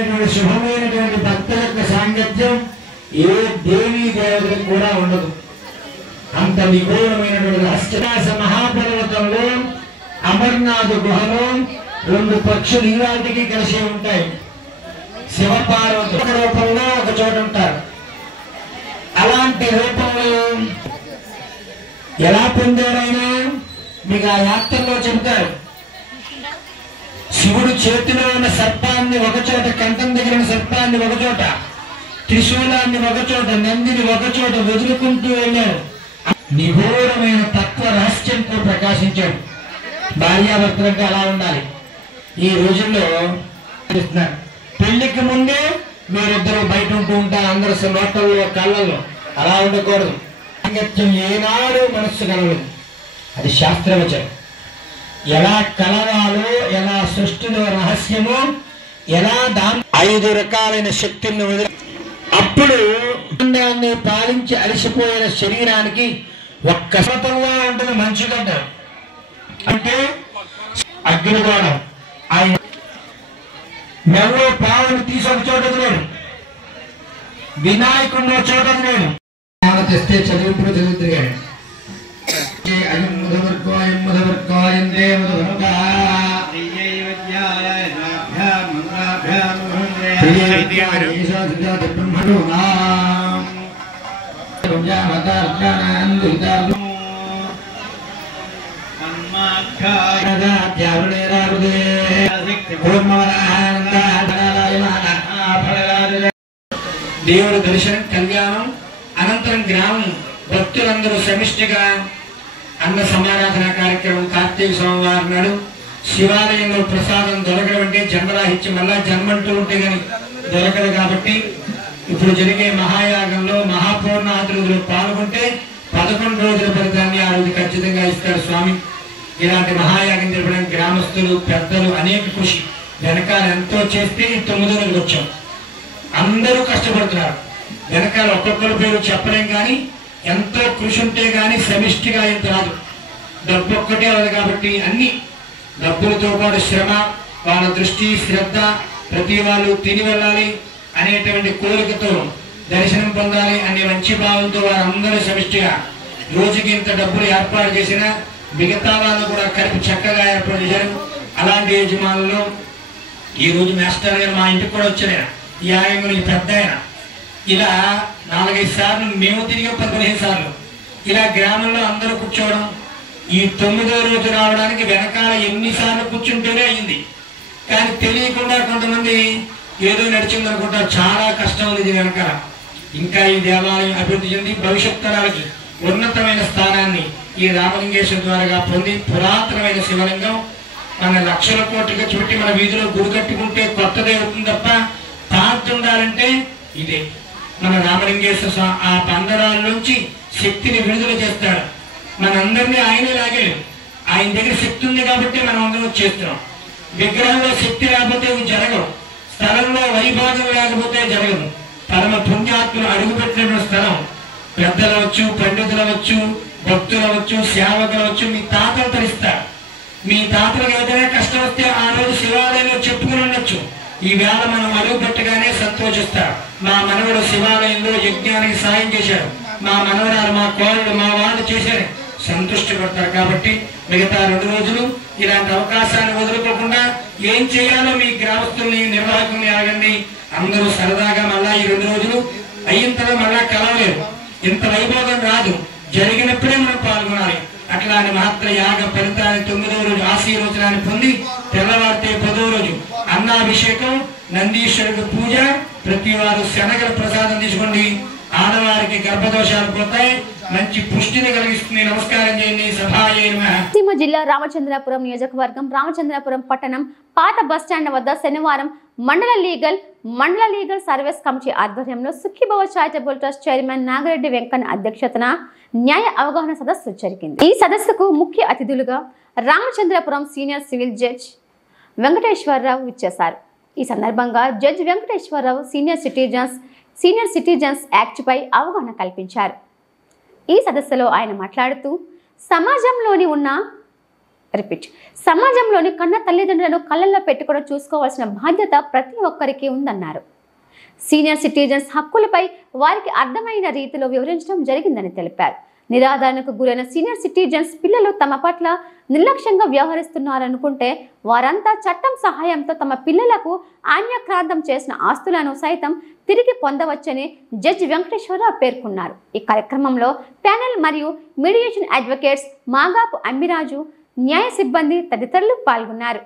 విశేషమైనటువంటి శుభమైనటువంటి భక్తుల యొక్క సాంగత్యం ఏ దేవీ దేవతలకు కూడా ఉండదు. అంత నిగూఢమైనటువంటి అష్టమాస మహాపర్వతంలో అమర్నాథ్ గుహలో 2 పక్షులు ఈవాటికి కలిసి ఉంటాయి. శివపార్వతుల రూపంలో ఒక చోట ఉంటారు. అలాంటి రూపంలో ఎలా పొందారైనా మీకు ఆ యాత్రలో చెబుతారు. శివుడు చేతిలో ఉన్న సర్పాన్ని ఒక చోట, కంఠం దగ్గర ఉన్న సర్పాన్ని ఒక చోట, త్రిశూలాన్ని ఒక చోట, నందిని ఒక చోట వదులుకుంటూ వెళ్ళాడు. నిగూఢమైన తత్వ రహస్యంతో ప్రకాశించాడు. భార్యాభర్తలంటే అలా ఉండాలి. ఈ రోజుల్లో పెళ్లికి ముందే మీరిద్దరు బయట ఉంటూ ఉంటారు, అందరు నోటల్లో కళ్ళల్లో. అలా ఉండకూడదు. సాంగత్యం ఏనాడు మనస్సు కలవదు. అది శాస్త్రవచనం. ఎలా కలవాలో, ఎలా సృష్టిలో రహస్యమో, ఎలా 5 రకాలైన శక్తులను వదిలి అప్పుడు దాన్ని పాలించి అలసిపోయిన శరీరానికి ఒక్క శాతంగా ఉంటుంది మంచుగడ్డ. అంటే అగ్నిగోళం. ఆయన మెల్లో పావును తీసి ఒక చోట వదిలేడు, వినాయకుడిని ఒక చోట వదిలేడు. తెస్తే చదువుప్పుడు చదువుతున్నాడు. దేవుడు దర్శనం, కళ్యాణం, అనంతరం గ్రామం భక్తులందరూ సమిష్టిగా అన్న సమారాధన కార్యక్రమం. కార్తీక సోమవారం నాడు శివాలయంలో ప్రసాదం దొరకడం అంటే జన్మరాహిత్యం. మళ్ళా జన్మంటూ ఉంటే కానీ దొరకదు. కాబట్టి ఇప్పుడు జరిగే మహాయాగంలో మహాపూర్ణాహుతిలో పాల్గొంటే 11 రోజుల ఫలితాన్ని ఆ రోజు ఖచ్చితంగా ఇస్తాడు స్వామి. ఇలాంటి మహాయాగం జరపడానికి గ్రామస్తులు, పెద్దలు అనేక కృషి వెనకాల ఎంతో చేస్తే 9 రోజులు వచ్చాం. అందరూ కష్టపడుతున్నారు. వెనకాల ఒక్కొక్కరి పేరు చెప్పలేం, కానీ ఎంతో కృషి ఉంటే గానీ సమిష్టిగా ఇంత రాదు. డబ్బు ఒక్కటే రాదు. కాబట్టి అన్ని డబ్బులతో పాటు శ్రమ, వాళ్ళ దృష్టి, శ్రద్ధ, ప్రతి వాళ్ళు తిని వెళ్ళాలి అనేటువంటి కోరికతో దర్శనం పొందాలి అనే మంచి భావంతో వారందరూ సమిష్టిగా రోజుకి ఇంత డబ్బులు ఏర్పాటు చేసిన మిగతా వాళ్ళు కూడా కలిపి చక్కగా ఏర్పాటు చేశారు. అలాంటి యజమానులు ఈ రోజు మాస్టర్ గారు మా ఇంటికి కూడా వచ్చారు. ఈ ఆయంలో ఈ పెద్ద ఆయన ఇలా 4-5 సార్లు, మేము తిరిగి 15 సార్లు ఇలా గ్రామంలో అందరూ కూర్చోవడం. ఈ 9వ రోజు రావడానికి వెనకాల ఎన్నిసార్లు కూర్చుంటేనే అయింది. కానీ తెలియకుండా కొంతమంది ఏదో నడిచిందనుకుంటారు. చాలా కష్టం ఉంది దీని వెనకాల. ఇంకా ఈ దేవాలయం అభివృద్ధి చెంది భవిష్యత్ తరాలకి ఉన్నతమైన స్థానాన్ని ఈ రామలింగేశ్వర ద్వారా పొంది పురాతనమైన శివలింగం మన లక్షల కోట్లుగా చుట్టి మన వీధిలో గుడి కట్టుకుంటే కొత్తదే అవుతుంది తప్ప పాత ఉండాలంటే ఇదే. మన రామలింగేశ్వర స్వామి ఆ బండరాల నుంచి శక్తిని విడుదల చేస్తాడు. మనందరినీ ఆయనే లాగాడు. ఆయన దగ్గర శక్తి ఉంది కాబట్టి మనం అందరం చేస్తున్నాం. విగ్రహంలో శక్తి లేకపోతే ఇవి జరగవు. స్థలంలో వైభాగం లేకపోతే జరగదు. పరమ పుణ్యాత్ములు అడుగుపెట్టినటువంటి స్థలం. పెద్దలవచ్చు, పండితులవచ్చు, భక్తులవచ్చు, సేవకులవచ్చు. మీ తాతలు తరిస్తారు. మీ తాతలకు ఏదైనా కష్టం వస్తే ఆ రోజు శివాలయంలో చెప్పుకుని ఉండొచ్చు. ఈ వేళ మనం అడుగు పెట్టగానే సంతోషిస్తారు. మా మనవడు శివాలయంలో యజ్ఞానికి సాయం చేశారు, మా మనవరాలు, మా కోడలు, మా వాళ్ళు చేశారు, సంతృష్టి పడతారు. కాబట్టి మిగతా 2 రోజులు ఇలాంటి అవకాశాన్ని వదులుకోకుండా ఏం చేయాలో మీ గ్రామస్తుల్ని, నిర్వాహకుల్ని అడగండి. అందరూ సరదాగా మళ్ళా ఈ 2 రోజులు అయిన తర్వాత మళ్ళా కలవలేరు. ఇంత వైభోగం రాదు. జరిగినప్పుడే మనం పాల్గొనాలి. అట్లాంటి మహత్ర యాగ ఫలితాన్ని 9వ రోజు ఆశీర్వచనాన్ని పొంది తెల్లవారితే 10వ రోజు అన్నాభిషేకం, నందీశ్వరుడికి పూజ. ప్రతి వారు శనగల ప్రసాదం తీసుకోండి. ఆడవారికి గర్భదోషాలు పోతాయి, మంచి పుష్టిని కలిగిస్తుంది. నమస్కారం చేయండి. సీమ జిల్లా రామచంద్రాపురం నియోజకవర్గం రామచంద్రాపురం పట్టణం పాత బస్టాండ్ వద్ద శనివారం మండల లీగల్ సర్వీస్ కమిటీ ఆధ్వర్యంలో Sukhibhava charitable trust chairman Nagireddy Venkanna అధ్యక్షతన న్యాయ అవగాహన సదస్సు జరిగింది. ఈ సదస్సుకు ముఖ్య అతిథులుగా Ramachandrapuram senior civil judge Venkateswararao ఇచ్చేశారు. ఈ సందర్భంగా జడ్జ్ వెంకటేశ్వరరావు సీనియర్ సిటిజన్స్ యాక్ట్పై అవగాహన కల్పించారు. ఈ సదస్సులో ఆయన మాట్లాడుతూ సమాజంలోని ఉన్న రిపీట్. సమాజంలోని కన్న తల్లిదండ్రులను కళ్ళల్లో పెట్టుకుని చూసుకోవాల్సిన బాధ్యత ప్రతి ఒక్కరికి ఉందన్నారు. సీనియర్ సిటిజన్స్ హక్కులపై వారికి అర్థమైన రీతిలో వివరించడం జరిగిందని తెలిపారు. నిరాదరణకు గురైన సీనియర్ సిటిజన్స్ పిల్లలు తమ పట్ల నిర్లక్ష్యంగా వ్యవహరిస్తున్నారనుకుంటే వారంతా చట్టం సహాయంతో తమ పిల్లలకు అన్యాక్రాంతం చేసిన ఆస్తులను సైతం తిరిగి పొందవచ్చని జడ్జి వెంకటేశ్వరరావు పేర్కొన్నారు. ఈ కార్యక్రమంలో ప్యానెల్ మరియు మీడియేషన్ అడ్వకేట్స్ మాగాపు అమ్మిరాజు, న్యాయ సిబ్బంది తదితరులు పాల్గొన్నారు.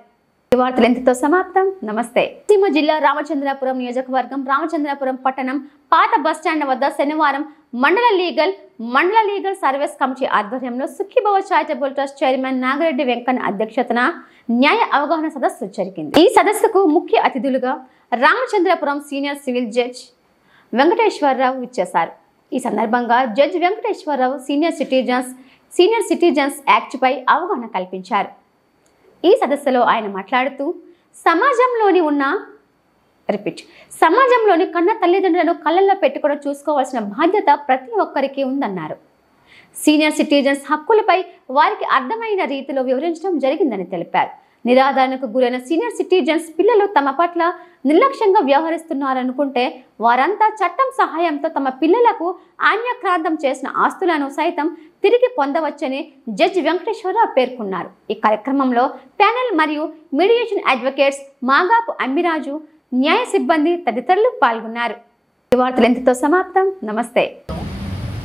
ఈ వార్తలు ఇంతతో సమాప్తం. నమస్తే. కోనసీమ జిల్లా రామచంద్రాపురం నియోజకవర్గం రామచంద్రాపురం పట్టణం పాత బస్టాండ్ వద్ద శనివారం మండల లీగల్ సర్వీస్ కమిటీ ఆధ్వర్యంలో Sukhibhava charitable trust chairman Nagireddy Venkanna అధ్యక్షతన న్యాయ అవగాహన సదస్సు జరిగింది. ఈ సదస్సుకు ముఖ్య అతిథులుగా Ramachandrapuram senior civil judge Venkateswararao ఇచ్చేశారు. ఈ సందర్భంగా judge Venkateswara Rao senior citizens act పై అవగాహన కల్పించారు. ఈ సదస్సులో ఆయన మాట్లాడుతూ సమాజంలోని కన్న తల్లిదండ్రులను కళ్ళల్లో పెట్టుకుని చూసుకోవాల్సిన బాధ్యత ప్రతి ఒక్కరికి ఉందన్నారు. సీనియర్ సిటిజన్స్ హక్కులపై వారికి అర్థమైన రీతిలో వివరించడం జరిగిందని తెలిపారు. నిరాదరణకు గురైన సీనియర్ సిటిజన్స్ పిల్లలు తమ పట్ల నిర్లక్ష్యంగా వ్యవహరిస్తున్నారనుకుంటే వారంతా చట్టం సహాయంతో తమ పిల్లలకు అన్యాక్రాంతం చేసిన ఆస్తులను సైతం తిరిగి పొందవచ్చని జడ్జి వెంకటేశ్వరరావు పేర్కొన్నారు. ఈ కార్యక్రమంలో ప్యానెల్ మరియు మీడియేషన్ అడ్వకేట్స్ మాగాపు అమ్మిరాజు, న్యాయ సిబ్బంది తదితరులు పాల్గొన్నారు. ఈ వార్తలు ఇంతతో సమాప్తం. నమస్తే.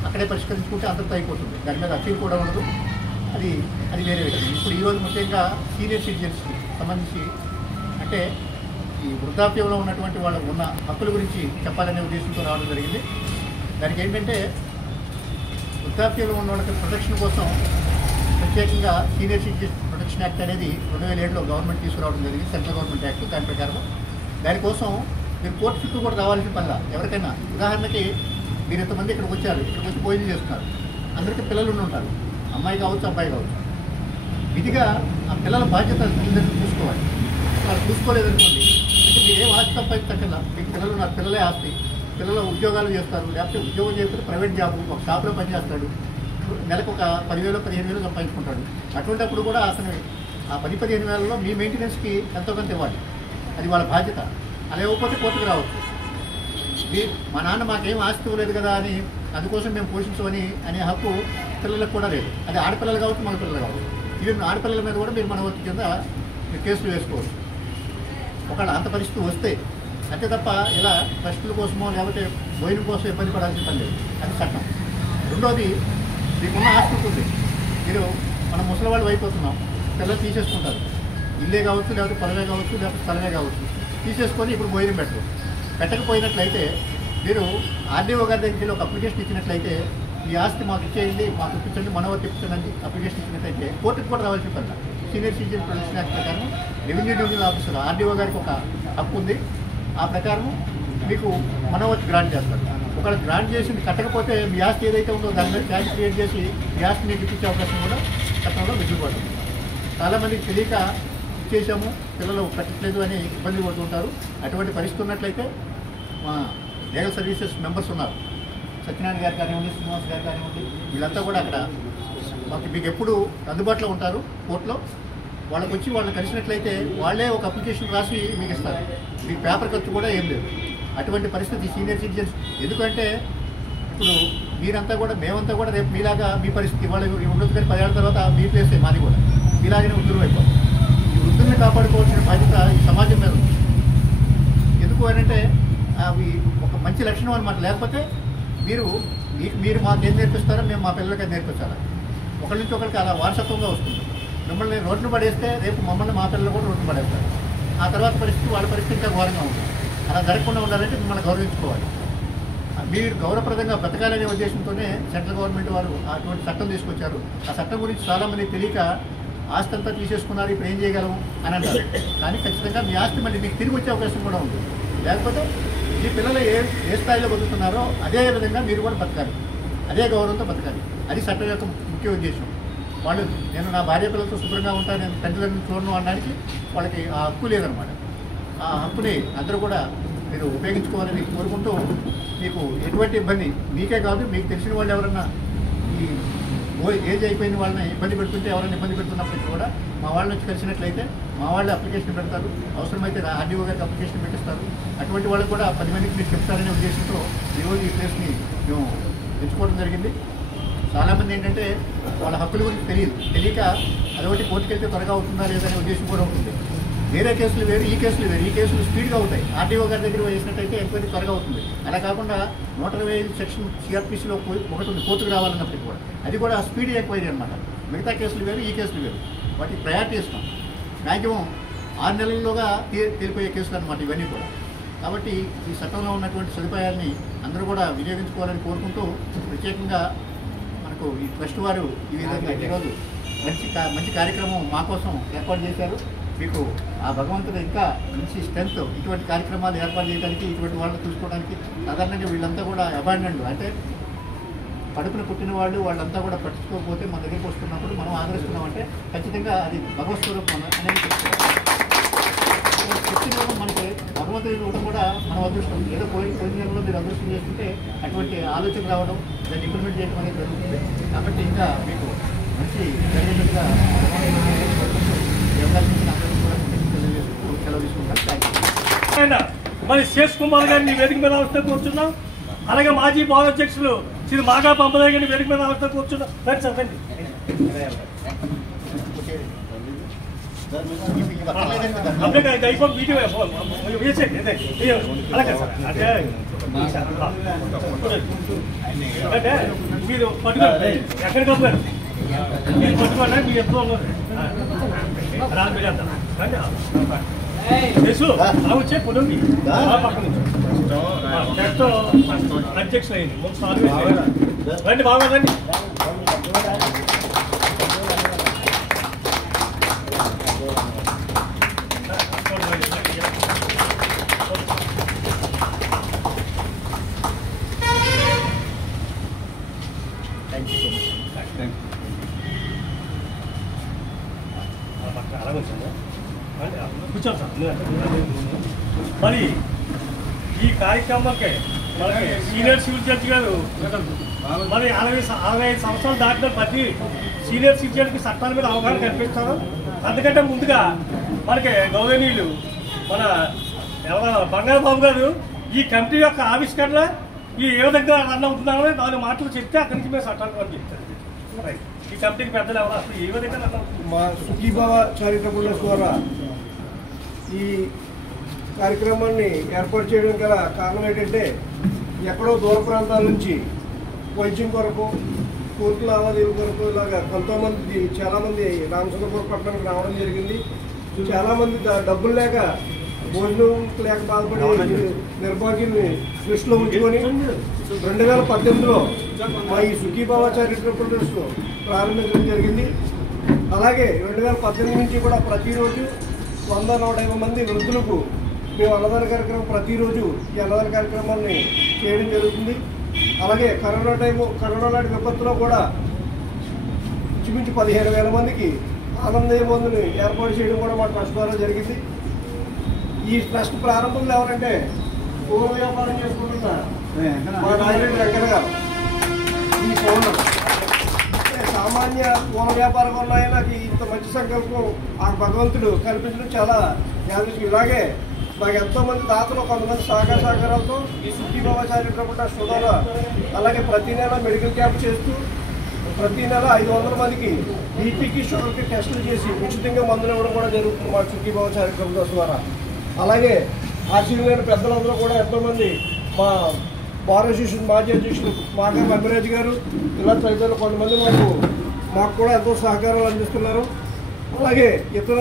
అక్కడే పరిష్కరించుకుంటే అంతతో అయిపోతుంది. దాని మీద అప్పీల్ కూడా ఉండదు. అది వేరే విషయం. ఇప్పుడు ఈరోజు ముఖ్యంగా సీనియర్ సిటిజన్స్కి సంబంధించి అంటే ఈ వృద్ధాప్యంలో ఉన్నటువంటి వాళ్ళు ఉన్న హక్కుల గురించి చెప్పాలనే ఉద్దేశంతో రావడం జరిగింది. దానికి ఏంటంటే వృద్ధాప్యంలో ఉన్న వాళ్ళకి ప్రొటెక్షన్ కోసం ప్రత్యేకంగా సీనియర్ సిటిజన్స్ ప్రొటెక్షన్ యాక్ట్ అనేది 2007లో గవర్నమెంట్ తీసుకురావడం జరిగింది. Central government act. దాని ప్రకారం దానికోసం మీరు కోర్టు చుట్టూ కూడా రావాల్సిన పనిలా. ఎవరికైనా ఉదాహరణకి మీరు ఎంతమంది ఇక్కడికి వచ్చారు, ఇక్కడికి వచ్చి భోజనం చేస్తున్నారు, అందరికీ పిల్లలు ఉంటారు, అమ్మాయి కావచ్చు అబ్బాయి కావచ్చు. విధిగా ఆ పిల్లల బాధ్యత తల్లిదండ్రులు చూసుకోవాలి. వాళ్ళు చూసుకోలేదనుకోండి అంటే మీరు ఏం ఆస్తి సంపాదించక్కర్లా, మీకు పిల్లలు ఉన్నారు, పిల్లలే ఆస్తి. పిల్లలు ఉద్యోగాలు చేస్తారు, లేకపోతే ఉద్యోగం చేస్తే ప్రైవేట్ జాబ్ ఒక షాప్లో పనిచేస్తాడు, నెలకు ఒక 10,000 15,000 సంపాదించుకుంటాడు. అటువంటిప్పుడు కూడా అతను ఆ 10-15 వేలలో మీ మెయింటెనెన్స్కి ఎంతో కొంత ఇవ్వాలి. అది వాళ్ళ బాధ్యత. అలా ఇవ్వకపోతే కోర్టుకు రావచ్చు. మా నాన్న మాకేం ఆస్తి ఇవ్వలేదు కదా అని అందుకోసం మేము పోషించమని అనే హక్కు పిల్లలకు కూడా లేదు. అది ఆడపిల్లలు కావచ్చు, మగ పిల్లలు కావచ్చు. ఈవెన్ ఆడపిల్లల మీద కూడా మీరు మనవత్తి కింద మీరు కేసులు వేసుకోవచ్చు ఒకవేళ అంత పరిస్థితి వస్తే. అంతే తప్ప ఇలా ట్రస్టుల కోసమో లేకపోతే భోజనం కోసం ఇబ్బంది పడాల్సిన పని లేదు. అది చట్టం. రెండోది, మీకున్న ఆస్తి ఉంటుంది, మీరు మనం ముసలివాళ్ళు అయిపోతున్నాం, పిల్లలు తీసేసుకుంటారు. ఇల్లే కావచ్చు, లేకపోతే పొలమే కావచ్చు, లేకపోతే స్థలమే కావచ్చు, తీసేసుకొని ఇప్పుడు భోజనం పెట్టకపోయినట్లయితే మీరు ఆర్డీఓ గారి దగ్గరికి ఒక అప్లికేషన్ ఇచ్చినట్లయితే ఈ ఆస్తి మాకు ఇచ్చేయండి, మాకు ఇప్పించండి, మనవర్ ఇప్పించండి అప్లికేషన్ ఇచ్చినట్లయితే కోర్టుకు కూడా రావాల్సిన పని. సీనియర్ సిటిజన్ ప్రొటెక్షన్ యాక్ట్ ప్రకారం రెవెన్యూ డివిజనల్ ఆఫీసర్ ఆర్డీఓ గారికి ఒక హక్కు ఉంది. ఆ ప్రకారం మీకు మనవర్ గ్రాంట్ చేస్తారు. ఒకవేళ గ్రాంట్ చేసి కట్టకపోతే మీ ఆస్తి ఏదైతే ఉందో దాని మీద ట్యాక్స్ క్రియేట్ చేసి మీ ఆస్తి మీకు ఇప్పించే అవకాశం కూడా చట్టంలో వెసులుబాటు. చాలామందికి తెలియక ఇచ్చేసాము, పిల్లలు కట్టట్లేదు అని ఇబ్బంది పడుతుంటారు. అటువంటి పరిస్థితి ఉన్నట్లయితే మా లీగల్ సర్వీసెస్ మెంబర్స్ ఉన్నారు, సత్యనారాయణ గారు కానివ్వండి, శ్రీనివాస్ గారు కానివ్వండి, వీళ్ళంతా కూడా అక్కడ మీకు ఎప్పుడు అందుబాటులో ఉంటారు కోర్టులో. వాళ్ళకి వచ్చి వాళ్ళని కలిసినట్లయితే వాళ్ళే ఒక అప్లికేషన్ రాసి మీకు ఇస్తారు. మీకు పేపర్ ఖర్చు కూడా ఏం లేదు. అటువంటి పరిస్థితి సీనియర్ సిటిజన్స్. ఎందుకంటే ఇప్పుడు మీరంతా కూడా మేమంతా కూడా రేపు మీలాగా మీ పరిస్థితి ఇవాళ ఉండొచ్చు, కానీ 10 ఏళ్ళ తర్వాత మీ ప్లేసే మాది కూడా మీలాగనే వృద్ధులు అయిపోతాం. ఈ వృద్ధుల్ని కాపాడుకోవాల్సిన బాధ్యత ఈ సమాజం మీద ఉంది. ఎందుకు అంటే అవి ఒక మంచి లక్షణం అన్నమాట. లేకపోతే మీరు మాకేం నేర్పిస్తారో మేము మా పిల్లలకి అది నేర్పించాలి. ఒకరి నుంచి ఒకరికి అలా వారసత్వంగా వస్తుంది. మిమ్మల్ని రోడ్డును పడేస్తే రేపు మమ్మల్ని మా పిల్లలు కూడా రోడ్డును పడేస్తారు. ఆ తర్వాత పరిస్థితి వాళ్ళ పరిస్థితి ఇంకా ఘోరంగా ఉంటుంది. అలా జరగకుండా ఉండాలంటే మిమ్మల్ని గౌరవించుకోవాలి. మీరు గౌరవప్రదంగా బ్రతకాలనే ఉద్దేశంతోనే సెంట్రల్ గవర్నమెంట్ వారు అటువంటి చట్టం తీసుకొచ్చారు. ఆ చట్టం గురించి చాలామంది తెలియక ఆస్తి అంతా తీసేసుకున్నారు, ఇప్పుడు ఏం చేయగలము అని అంటారు. కానీ ఖచ్చితంగా మీ ఆస్తి మళ్ళీ మీకు తిరిగి వచ్చే అవకాశం కూడా ఉంది. లేకపోతే మీ పిల్లలు ఏ స్థాయిలో బతుకుతున్నారో అదే విధంగా మీరు కూడా బతకాలి, అదే గౌరవంతో బతకాలి. అది చట్టం యొక్క ముఖ్య ఉద్దేశం. వాళ్ళు నేను నా భార్య పిల్లలతో శుభ్రంగా ఉంటాను, నేను తల్లిదండ్రులను చూడను అనడానికి వాళ్ళకి ఆ హక్కు లేదనమాట. ఆ హక్కుని అందరూ కూడా మీరు ఉపయోగించుకోవాలని కోరుకుంటూ, మీకు ఎటువంటి ఇబ్బంది మీకే కాదు, మీకు తెలిసిన వాళ్ళు ఎవరన్నా ఈ ఏజ్ అయిపోయిన వాళ్ళని ఇబ్బంది పెడుతుంటే ఎవరైనా ఇబ్బంది పెడుతున్నప్పటికీ కూడా మా వాళ్ళని వచ్చి కలిసినట్లయితే మా వాళ్ళు అప్లికేషన్ పెడతారు, అవసరమైతే ఆర్డీఓ గారికి అప్లికేషన్ పెట్టిస్తారు. అటువంటి వాళ్ళకి కూడా 10 మందికి మీరు చెప్తారనే ఉద్దేశంతో ఈరోజు ఈ ప్లేస్ని మేము ఎంచుకోవడం జరిగింది. చాలామంది ఏంటంటే వాళ్ళ హక్కుల గురించి తెలియక అదొకటి కోర్టుకు వెళ్తే త్వరగా అవుతుందా లేదనే ఉద్దేశం కూడా ఉంటుంది. వేరే కేసులు వేరు, ఈ కేసులు వేరు. ఈ కేసులు స్పీడ్గా అవుతాయి. ఆర్టీఓ గారి దగ్గర వేసినట్టయితే ఎంక్వైరీ త్వరగా అవుతుంది. అలా కాకుండా 125 సెక్షన్ సిఆర్పిసిలో ఒకటి ఉంది కోర్టుకు రావాలన్నప్పటికీ కూడా, అది కూడా స్పీడ్ ఎంక్వైరీ అనమాట. మిగతా కేసులు వేరు, ఈ కేసులు వేరు. వాటికి ప్రయారిటీ ఇస్తాం. మ్యాక్సిమం 6 నెలల్లోగా తేలిపోయే కేసులు అనమాట ఇవన్నీ కూడా. కాబట్టి ఈ చట్టంలో ఉన్నటువంటి సదుపాయాల్ని అందరూ కూడా వినియోగించుకోవాలని కోరుకుంటూ, ప్రత్యేకంగా మనకు ఈ ట్రస్ట్ వారు ఈ విధంగా ఈరోజు మంచి కార్యక్రమం మా కోసం ఏర్పాటు చేశారు. మీకు ఆ భగవంతుడు ఇంకా మంచి స్ట్రెంత్ ఇటువంటి కార్యక్రమాలు ఏర్పాటు చేయడానికి, ఇటువంటి వాళ్ళని చూసుకోవడానికి. సాధారణంగా వీళ్ళంతా కూడా అబాండెంట్, అంటే కడుపున పుట్టిన వాళ్ళంతా కూడా పట్టించుకోకపోతే మన దగ్గరికి వస్తున్నప్పుడు మనం ఆదరిస్తున్నామంటే ఖచ్చితంగా అది భగవత్ స్వరూపం అనేది చెప్తున్న మనకి భగవంతుడి ఇవ్వడం కూడా మనం అదృష్టం. ఏదో పోయిన నెలలో మీరు అదృష్టం చేసుకుంటే అటువంటి ఆలోచన రావడం, దాన్ని ఇంప్లిమెంట్ చేయడం అనేది జరుగుతుంది. కాబట్టి ఇంకా మీకు మంచి జరిగేట్టుగా సెలవు తీసుకుంటాను. మరి శేష్ కుమార్ గారిని వేదిక మీద అవస్థ కూర్చున్నాం. అలాగే మాజీ బోర్డు అధ్యక్షులు శ్రీ మాగా పంపదయ్య గారిని వేదిక మీద అవస్థ కూర్చున్నాం. రండి సార్, రండి. అయిపోయి వీడియో అలాగే సార్, అంటే మీరు పట్టుకోండి, ఎక్కడికి వస్తారు మీరు పట్టుకోండి. మీరు ఎప్పుడు రాను మీరు అంటారు వచ్చే పొలండి పక్కన నెక్స్ట్ అధ్యక్షులు అయింది. రండి బాగా రండి. కూర్చోండి సార్. మరి ఈ కార్యక్రమానికి మనకి సీనియర్ సివిల్ జడ్జి గారు మరి 65 సంవత్సరాలు దాటిన ప్రతి సీనియర్ సివిల్ జడ్జికి చట్టాల మీద అవగాహన కల్పిస్తారు. అందుకంటే ముందుగా మనకి గౌరవనీయులు మన బంగారు బాబు గారు ఈ కమిటీ యొక్క ఆవిష్కరణ ఏ విధంగా రన్ అవుతున్నారో 4 మాటలు చెప్తే అక్కడి నుంచి మేము చట్టాలు కూడా చెప్తారు. ఈ కమిటీకి పెద్దలు ఎవరు అసలు ఏ విధంగా రన్ అవుతుంది? మా సుఖీభావ చారిటబుల్ ట్రస్ట్ ద్వారా ఈ కార్యక్రమాన్ని ఏర్పాటు చేయడం గల కారణం ఏంటంటే, ఎక్కడో దూర ప్రాంతాల నుంచి వైద్యం కొరకు, కోర్టు లావాదేవీల కొరకు ఇలాగా చాలామంది రామచంద్రపురం పట్టణానికి రావడం జరిగింది. చాలామంది డబ్బులు లేక, భోజనం లేక బాధపడి నిర్భాగ్యుల్ని దృష్టిలో ఉంచుకొని 2018లో మా ఈ సుఖీభావ చారిటబుల్ ట్రస్ట్ ప్రారంభించడం జరిగింది. అలాగే 2018 నుంచి కూడా ప్రతిరోజు 100-150 మంది వృద్ధులకు మేము అన్నదాన కార్యక్రమం ప్రతిరోజు ఈ అన్నదాన కార్యక్రమాన్ని చేయడం జరుగుతుంది. అలాగే కరోనా నాటి విపత్తులో కూడా ఇంచుమించు 15,000 మందికి ఆనందయ్య మందుని ఏర్పాటు చేయడం కూడా మా ట్రస్ట్ ద్వారా జరిగింది. ఈ ట్రస్ట్ ప్రారంభంలో ఎవరంటే పూల వ్యాపారం చేసుకుంటున్న మా నాయకుడు వెంకన్న గారు, ఈ ఫౌండర్. సామాన్య పూల వ్యాపారం ఉన్నాయి. నాకు ఇంత మంచి సంకల్పం ఆ భగవంతుడు కల్పించడం చాలా యాదృష్టం. ఇలాగే మాకు ఎంతోమంది దాతలు, కొంతమంది సహకారాలతో ఈ సుఖీభావ చారిటబుల్ ట్రస్ట్ ద్వారా, అలాగే ప్రతి నెల మెడికల్ క్యాంప్ చేస్తూ ప్రతి నెల 500 మందికి బీపీకి, షుగర్కి టెస్టులు చేసి ఉచితంగా మందులు ఇవ్వడం కూడా జరుగుతుంది మా సుఖీభావ చారిటబుల్ ట్రస్ట్ ద్వారా. అలాగే ఆశీర్వాద పెద్దలందరూ కూడా ఎంతోమంది మా బార్ అసోసియేషన్ మాజీ అధ్యక్షులు మాగా బంగరాజు గారు, ఇలా తదితరులు కొంతమంది మాకు కూడా ఎంతో సహకారాలు అందిస్తున్నారు. అలాగే ఇతర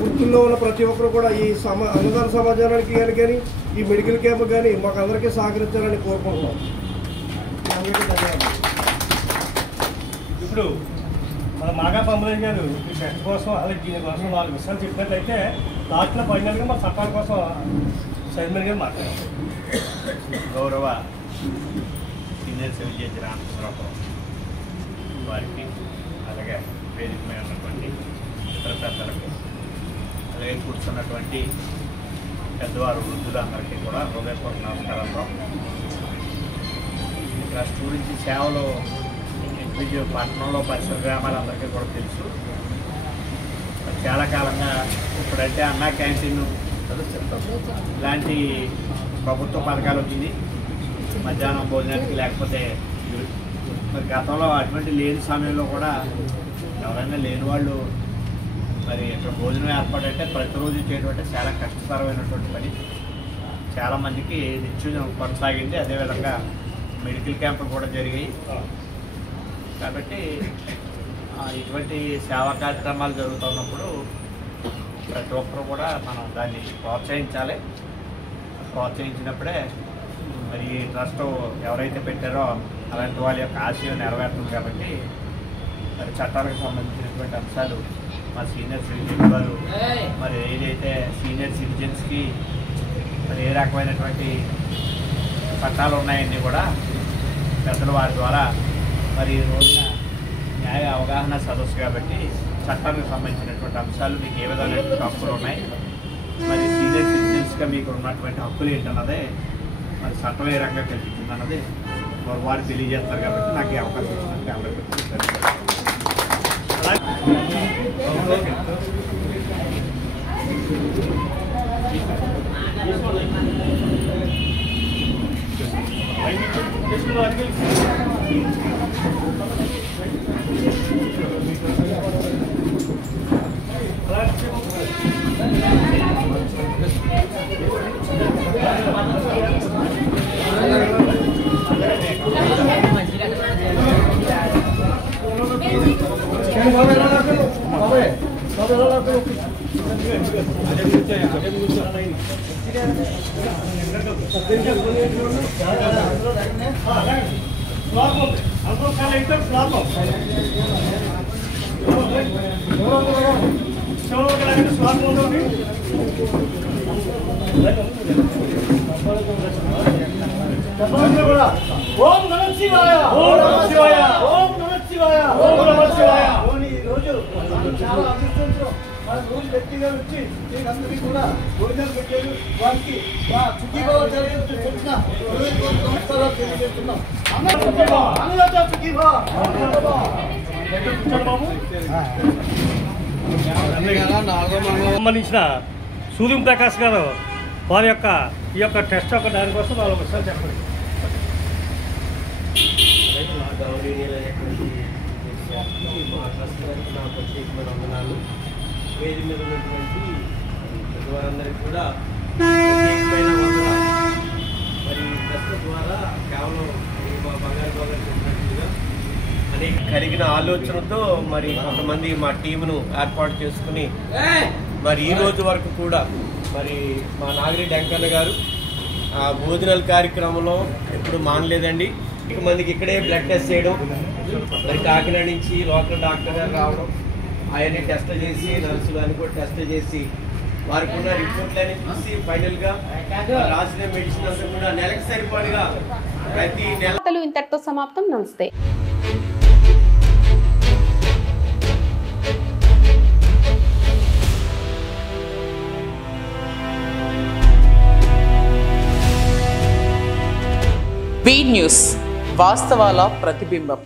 వృత్తుల్లో ఉన్న ప్రతి ఒక్కరు కూడా ఈ అన్నదాన సమాజానికి కానీ ఈ మెడికల్ క్యాంప్ కానీ మాకు అందరికీ సహకరించాలని కోరుకుంటున్నాం. ఇప్పుడు మన మాగా పంపలేని గారు ఈ టెస్ట్ కోసం అలాగే దీనికోసం 4 విషయాలు చెప్పినట్లయితే లాస్ట్లో ఫైనల్గా మన చట్టాల కోసం చైర్మన్ గారు మాట్లాడారు. గౌరవ సీనియర్ సివిల్ జడ్జి రామచంద్రరావు వారికి, అలాగే వేదిక మీద ఉన్నటువంటి ఇతర పెద్దలకు, అలాగే కూర్చున్నటువంటి పెద్దవారు వృద్ధులందరికీ కూడా హృదయపూర్వక నమస్కారాలతో ట్రస్ట్ గురించి సేవలు పట్టణంలో పరిసర గ్రామాలందరికీ కూడా తెలుసు. చాలా కాలంగా ఇప్పుడంటే అన్నా క్యాంటీన్ ఇలాంటి ప్రభుత్వ పథకాలు వచ్చింది, మధ్యాహ్నం భోజనానికి. లేకపోతే మరి గతంలో అటువంటి లేని సమయంలో కూడా ఎవరైనా లేని వాళ్ళు మరి ఇక్కడ భోజనం ఏర్పాటంటే ప్రతిరోజు చేయడం చాలా కష్టతరమైనటువంటి పని. చాలామందికి నిత్యం కొనసాగింది. అదేవిధంగా మెడికల్ క్యాంపులు కూడా జరిగాయి. కాబట్టి ఇటువంటి సేవా కార్యక్రమాలు జరుగుతున్నప్పుడు ప్రతి ఒక్కరు కూడా మనం దాన్ని ప్రోత్సహించాలి. ప్రోత్సహించినప్పుడే మరి ట్రస్ట్ ఎవరైతే పెట్టారో అలాంటి వాళ్ళ యొక్క ఆశయం నెరవేరుతుంది. కాబట్టి మరి చట్టాలకు సంబంధించినటువంటి అంశాలు మా సీనియర్ సిటిజన్ గారు మరి ఏదైతే సీనియర్ సిటిజన్స్కి మరి ఏ రకమైనటువంటి చట్టాలు ఉన్నాయన్నీ కూడా పెద్దల వారి ద్వారా మరి ఈ రోజున న్యాయ అవగాహన సదస్సు కాబట్టి చట్టానికి సంబంధించినటువంటి అంశాలు మీకు ఏ విధమైనటువంటి హక్కులు ఉన్నాయి, మరి సీనియర్ సిటిజన్స్గా మీకు ఉన్నటువంటి హక్కులు ఏంటన్నదే మరి చట్టం ఏ రకంగా కల్పించింది అన్నది వారు తెలియజేస్తారు. కాబట్టి నాకు ఈ అవకాశం ఇచ్చినందుకు అందరికీ ఓం నమః శివాయ, ఓం నమః శివాయ, ఓం నమః శివాయ, ఓం నమః శివాయ. ఈ రోజు చాలా అదృష్టంతో మన రోజు వ్యక్తిగా వచ్చి మీరందరికీ కూడా భోజనాలు పెట్టారు. వారికి సుఖీభావ చెప్పిన నమస్కారాలు తెలియజేస్తున్నాం. సంబంధించిన సూర్యం ప్రకాష్ గారు వారి యొక్క ఈ యొక్క టెస్ట్ యొక్క దానికోసం వాళ్ళ విషయాలు చెప్పండి. వేది మీద ఉన్నటువంటి వారందరికీ కూడా ప్రత్యేకమైన వందనాలు. మరి ట్రస్ట్ ద్వారా కేవలం బంగారు చెప్పినట్టుగా అనేక కలిగిన ఆలోచనతో మరి కొంతమంది మా టీమును ఏర్పాటు చేసుకుని మరి ఈ రోజు వరకు కూడా మరి మా నాగిరెడ్డి వెంకన్న గారు భోజనాల కార్యక్రమంలో ఎప్పుడు మానలేదండి. మందికి ఇక్కడే బ్లడ్ టెస్ట్ చేయడం, మరి కాకినాడ నుంచి లోకల్ డాక్టర్ గారు రావడం, అవన్నీ టెస్ట్ చేసి నర్సులు అని కూడా టెస్ట్ చేసి వారికి ఉన్న రిపోర్ట్లన్నీ చూసి ఫైనల్గా రాసిన మెడిసిన్ అంతా కూడా నెలకు సరిపడగా ప్రతి నెల. ఇంతటితో సమాప్తం. నమస్తే. బీ న్యూస్, వాస్తవాల ప్రతిబింబం.